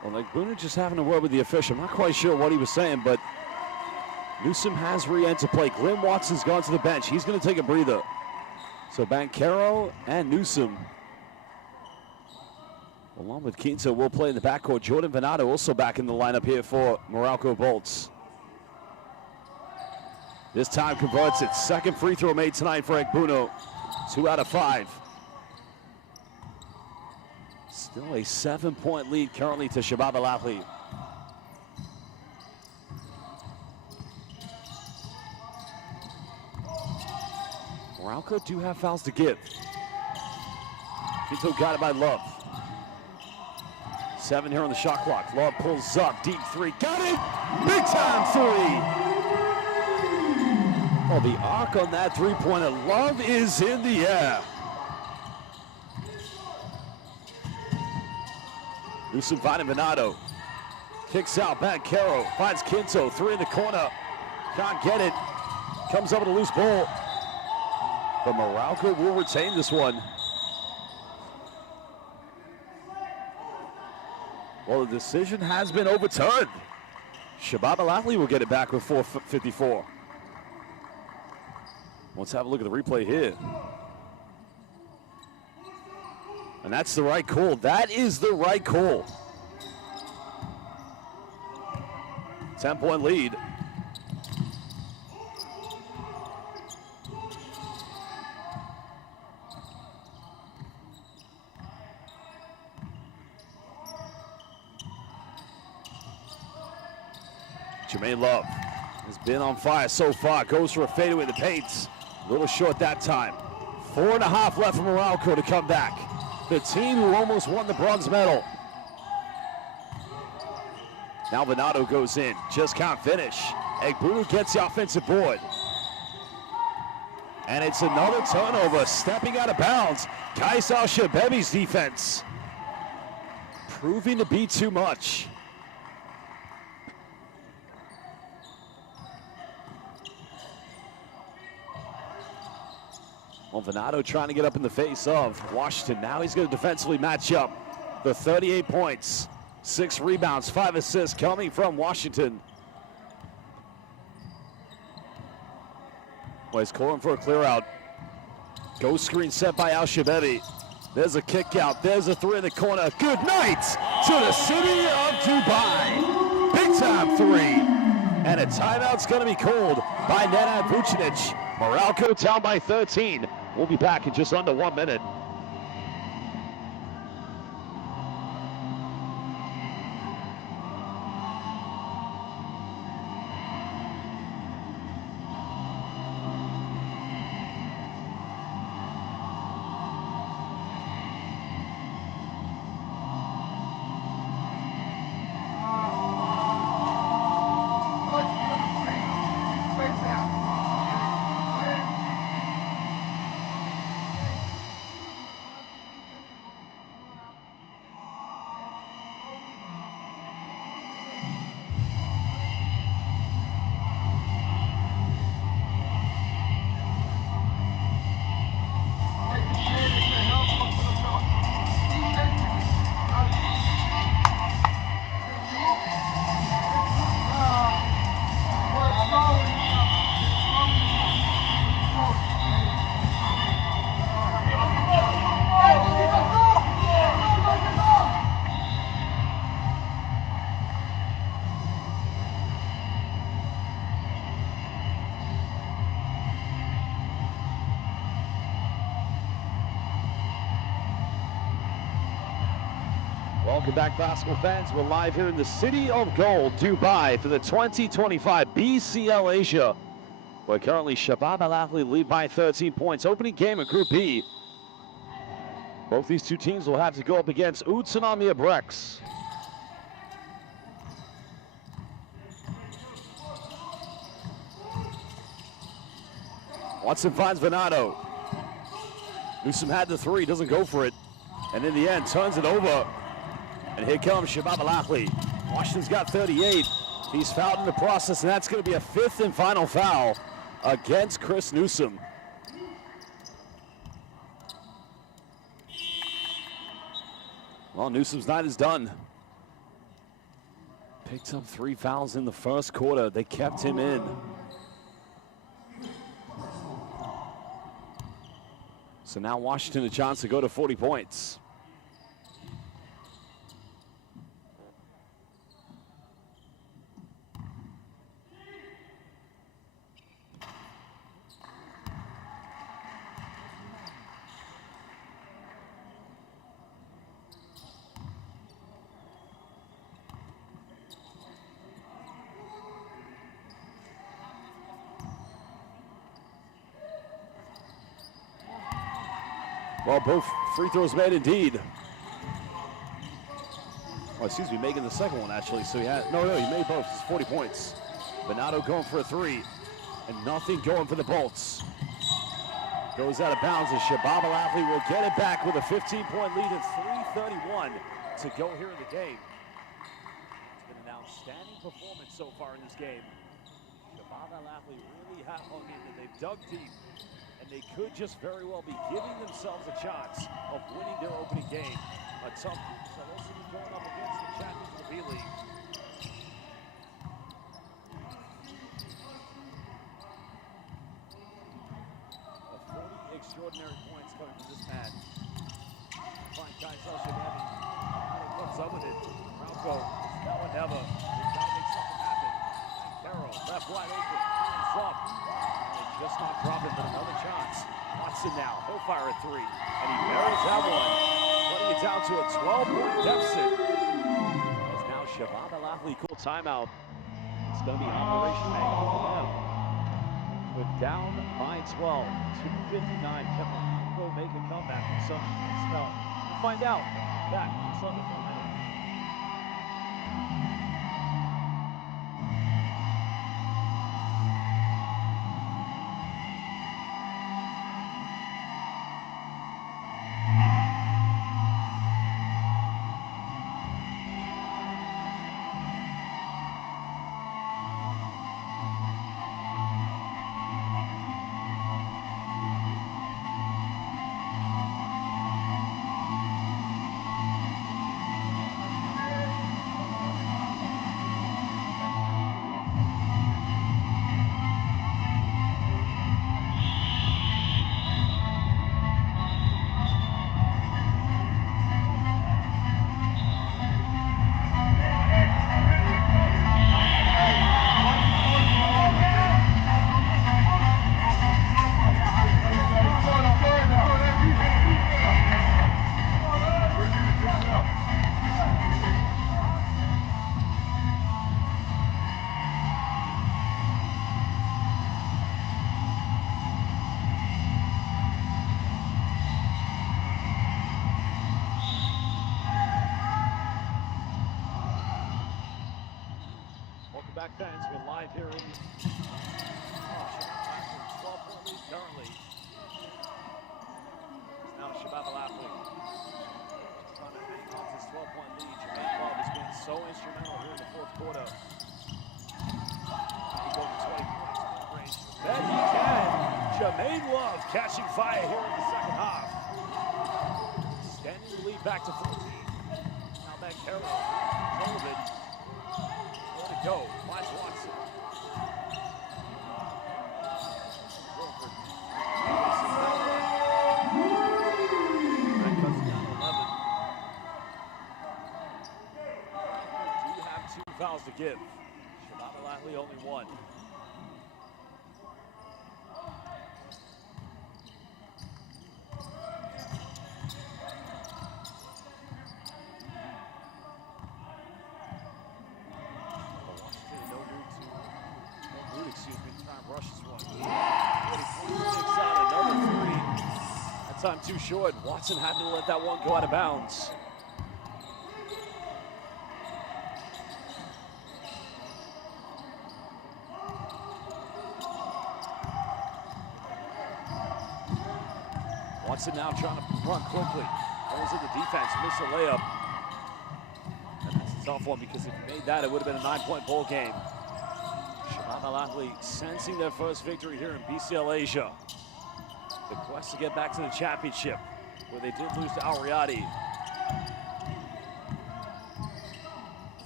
Well, Ekbunu just having a word with the official. I'm not quite sure what he was saying, but Newsom has re-entered play. Glenn Watson's gone to the bench. He's going to take a breather. So Banchero and Newsom, along with Quinto, will play in the backcourt. Jordan Venato also back in the lineup here for Meralco Bolts. This time converts it. Second free throw made tonight for Ekbunu. 2 out of 5. Still a 7-point lead currently to Shabab Al Ahli. Meralco do have fouls to give. Quinto got it by Love. 7 here on the shot clock. Love pulls up, deep 3, got it! Big time 3! Oh, the arc on that three-pointer. Love is in the air. Newsom finding Venato. Kicks out, Banchero finds Quinto, 3 in the corner. Can't get it. Comes up with a loose ball. But Meralco will retain this one. Well, the decision has been overturned. Shabab Al Ahli will get it back with 4:54. Let's have a look at the replay here. And that's the right call. That is the right call. 10-point lead. Jermaine Love has been on fire so far. Goes for a fadeaway in the paint. A little short that time. 4.5 left for Meralco to come back. The team who almost won the bronze medal. Now Venado goes in. Just can't finish. Egbunu gets the offensive board. And it's another turnover. Stepping out of bounds. Kaisar Shabebi's defense. Proving to be too much. Well, Venado trying to get up in the face of Washington. Now he's going to defensively match up the 38 points, 6 rebounds, 5 assists coming from Washington. Well, he's calling for a clear out. Ghost screen set by Al-Shabebi. There's a kick out. There's a 3 in the corner. Good night to the city of Dubai. Big time 3. And a timeout's going to be called by Nenad Vucinic. Meralco down by 13. We'll be back in just under 1 minute. Welcome back, basketball fans. We're live here in the City of Gold, Dubai, for the 2025 BCL Asia, where currently Shabab Al Ahli lead by 13 points. Opening game of Group B. Both these two teams will have to go up against Utsunami Brex. Watson finds Venado. Newsom had the 3, doesn't go for it. And in the end, turns it over. And here comes Shabab Al Ahli. Washington's got 38. He's fouled in the process, and that's going to be a 5th and final foul against Chris Newsom. Well, Newsom's night is done. Picked up 3 fouls in the first quarter. They kept him in. So now Washington a chance to go to 40 points. Well, both free throws made indeed. Oh, excuse me, making the second one actually. So he had, no, he made both. It's 40 points. Venado going for a 3, and nothing going for the Bolts. Goes out of bounds, and Shabab Al Ahli will get it back with a 15-point lead at 3:31 to go here in the game. It's been announced outstanding performance so far in this game. Shabab Al Ahli really have hung in there. They've dug deep, and they could just very well be giving themselves a chance of winning their opening game. A tough Salosi going up against the champions of the B-League. The 40 extraordinary points coming from this man. Fine guys, Shabab comes up with it. Meralco, now or never. They've got to make something happen. And Carroll, left wide open, hands up. And just not dropping, but another chance. Watson now, he'll fire a three. And he buries that one, cutting it down to a 12-point deficit. As now Shabab Al Ahli call timeout. It's going to be Operation Hang on for them. We're down by 12, 2:59. Can Meralco make a comeback from some spell? We'll find out. Back in Sunday. Back fans, we're live here in Shabab Al Ahli, 12-point lead currently. It's now Shabab Al Ahli just trying to hang on to this 12-point lead. Jermaine Love has been so instrumental here in the fourth quarter. He goes to 20 points mid-range. Bet he can. Jermaine Love catching fire here in the second half. Standing the lead back to 14. Now back Carroll, Sullivan. Go, watch Watson. That cuts down to 11. Do you have 2 fouls to give? Shabab Al Ahli only 1. Rushes one. 46 out, another 3. That time too short. Watson had to let that one go out of bounds. Watson now trying to run quickly. Goes in the defense, missed a layup. And that's a tough one because if he made that, it would have been a 9-point ball game. Shabab Al Ahli sensing their first victory here in BCL Asia. The quest to get back to the championship, where they did lose to Al Riyadi.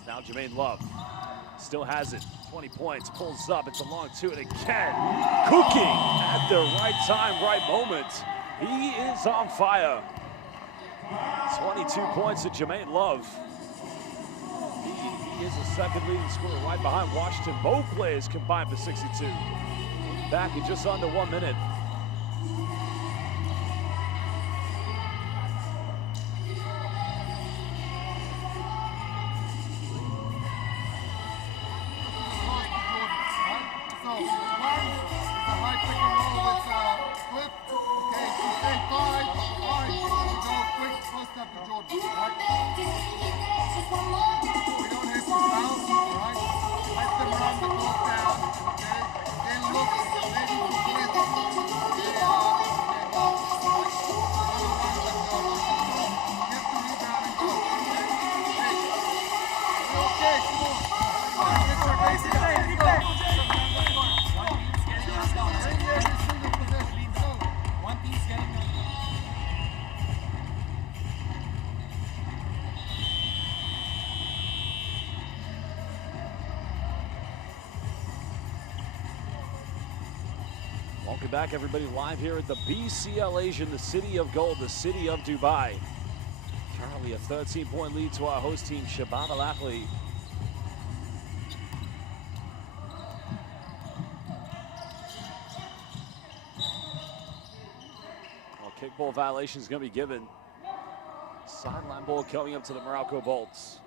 Now Jermaine Love still has it. 20 points, pulls up. It's a long 2, and again, cooking at the right time, right moment. He is on fire. 22 points to Jermaine Love. He is the second leading scorer right behind Washington. Both players combined for 62. Back in just under 1 minute. Welcome back, everybody, live here at the BCL Asian, the city of gold, the city of Dubai. Currently a 13-point lead to our host team, Shabab Al Ahli. Well, kickball violation is going to be given. Sideline ball coming up to the Meralco Bolts.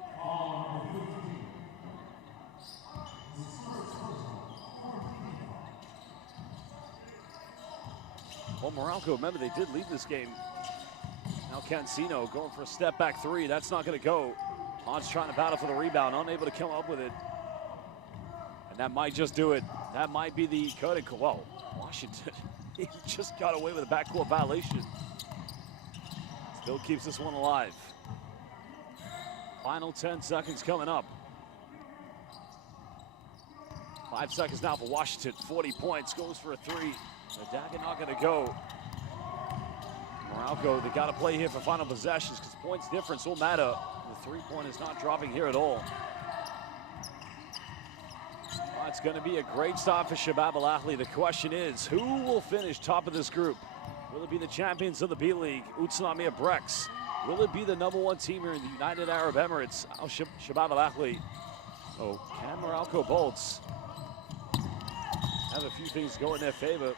Well, Meralco, remember, they did lead this game. Now Cancino going for a step back three. That's not going to go. Hans trying to battle for the rebound, unable to come up with it. And that might just do it. That might be the cutting. Well, Washington, he just got away with a backcourt violation. Still keeps this one alive. Final 10 seconds coming up. 5 seconds now for Washington. 40 points, goes for a three. The dagger not going to go. Meralco, they got to play here for final possessions because points difference will matter. The three-point is not dropping here at all. It's going to be a great start for Shabab Al Ahli. The question is, who will finish top of this group? Will it be the champions of the B-League, Utsunomiya Brex? Will it be the #1 team here in the United Arab Emirates, Shabab Al Ahli? Oh, can Meralco Bolts have a few things go in their favor?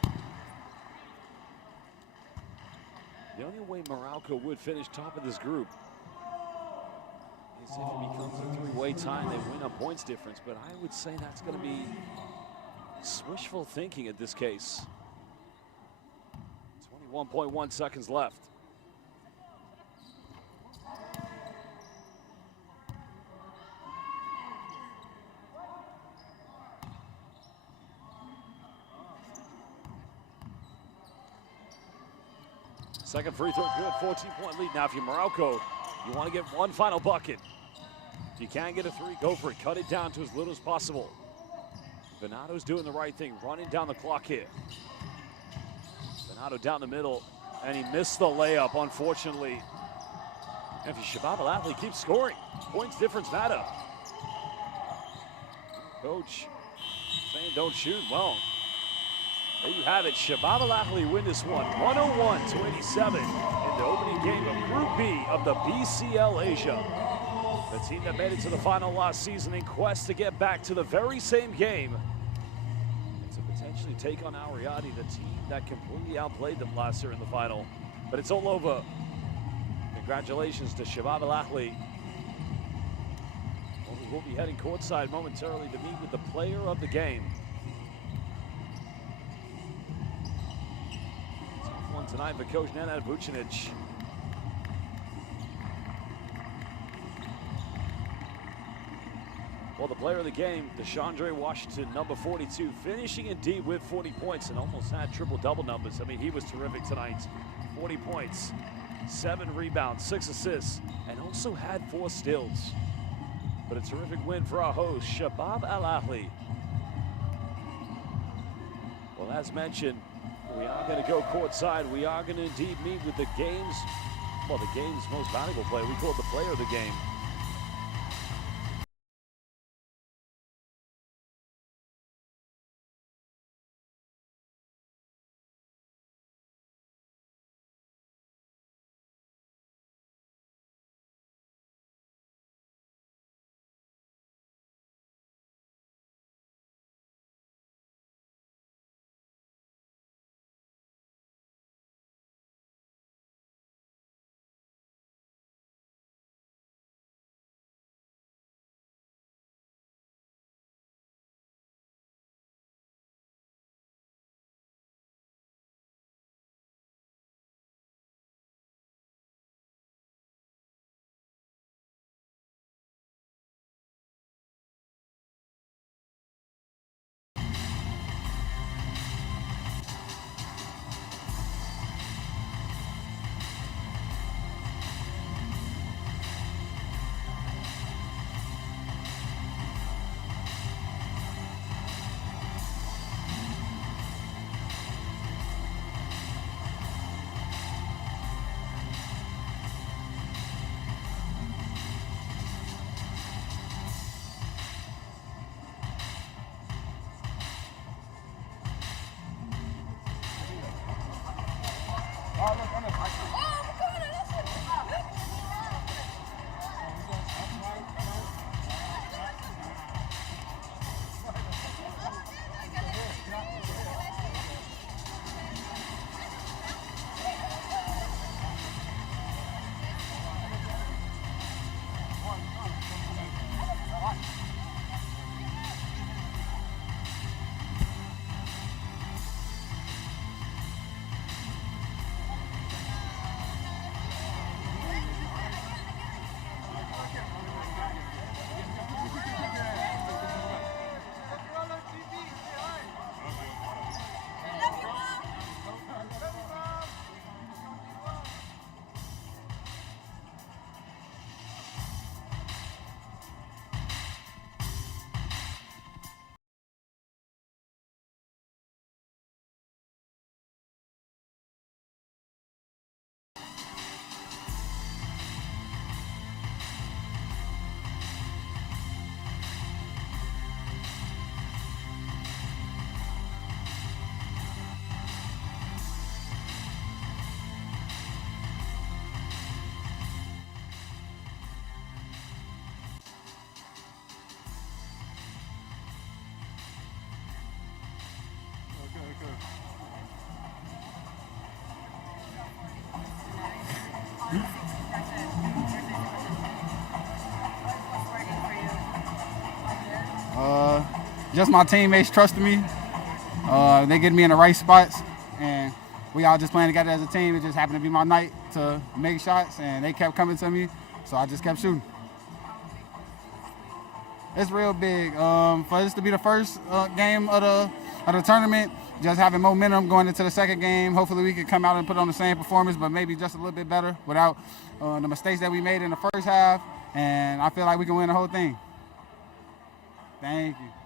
The only way Meralco would finish top of this group is if it becomes a three-way tie and they win on points difference, but I would say that's going to be wishful thinking in this case. 21.1 seconds left. Second free throw, good, 14-point lead. Now, if you're Meralco, you want to get one final bucket. If you can get a three, go for it. Cut it down to as little as possible. Venato's doing the right thing, running down the clock here. Venato down the middle, and he missed the layup, unfortunately. And if you're Shabab Al Ahli, keep scoring. Points difference matter. Coach saying don't shoot. Well, there you have it. Shabab Al Ahli win this one, 101-87 in the opening game of Group B of the BCL Asia. The team that made it to the final last season in quest to get back to the very same game and to potentially take on Al Riyadi, the team that completely outplayed them last year in the final. But it's all over. Congratulations to Shabab Al Ahli. Well, we will be heading courtside momentarily to meet with the player of the game. Tonight for Coach Nenad Vucinic. Well, the player of the game, DeShondre Washington, number 42, finishing indeed with 40 points and almost had triple-double numbers. I mean, he was terrific tonight. 40 points, 7 rebounds, 6 assists, and also had 4 steals. But a terrific win for our host, Shabab Al Ahli. Well, as mentioned, we are going to go courtside. We are going to indeed meet with the game's most valuable player. We call it the player of the game. Just my teammates trusting me. They get me in the right spots, and we all just playing together as a team. It just happened to be my night to make shots, and they kept coming to me, so I just kept shooting. It's real big. For this to be the first game of the tournament, just having momentum going into the second game. Hopefully we can come out and put on the same performance, but maybe just a little bit better without the mistakes that we made in the first half, and I feel like we can win the whole thing. Thank you.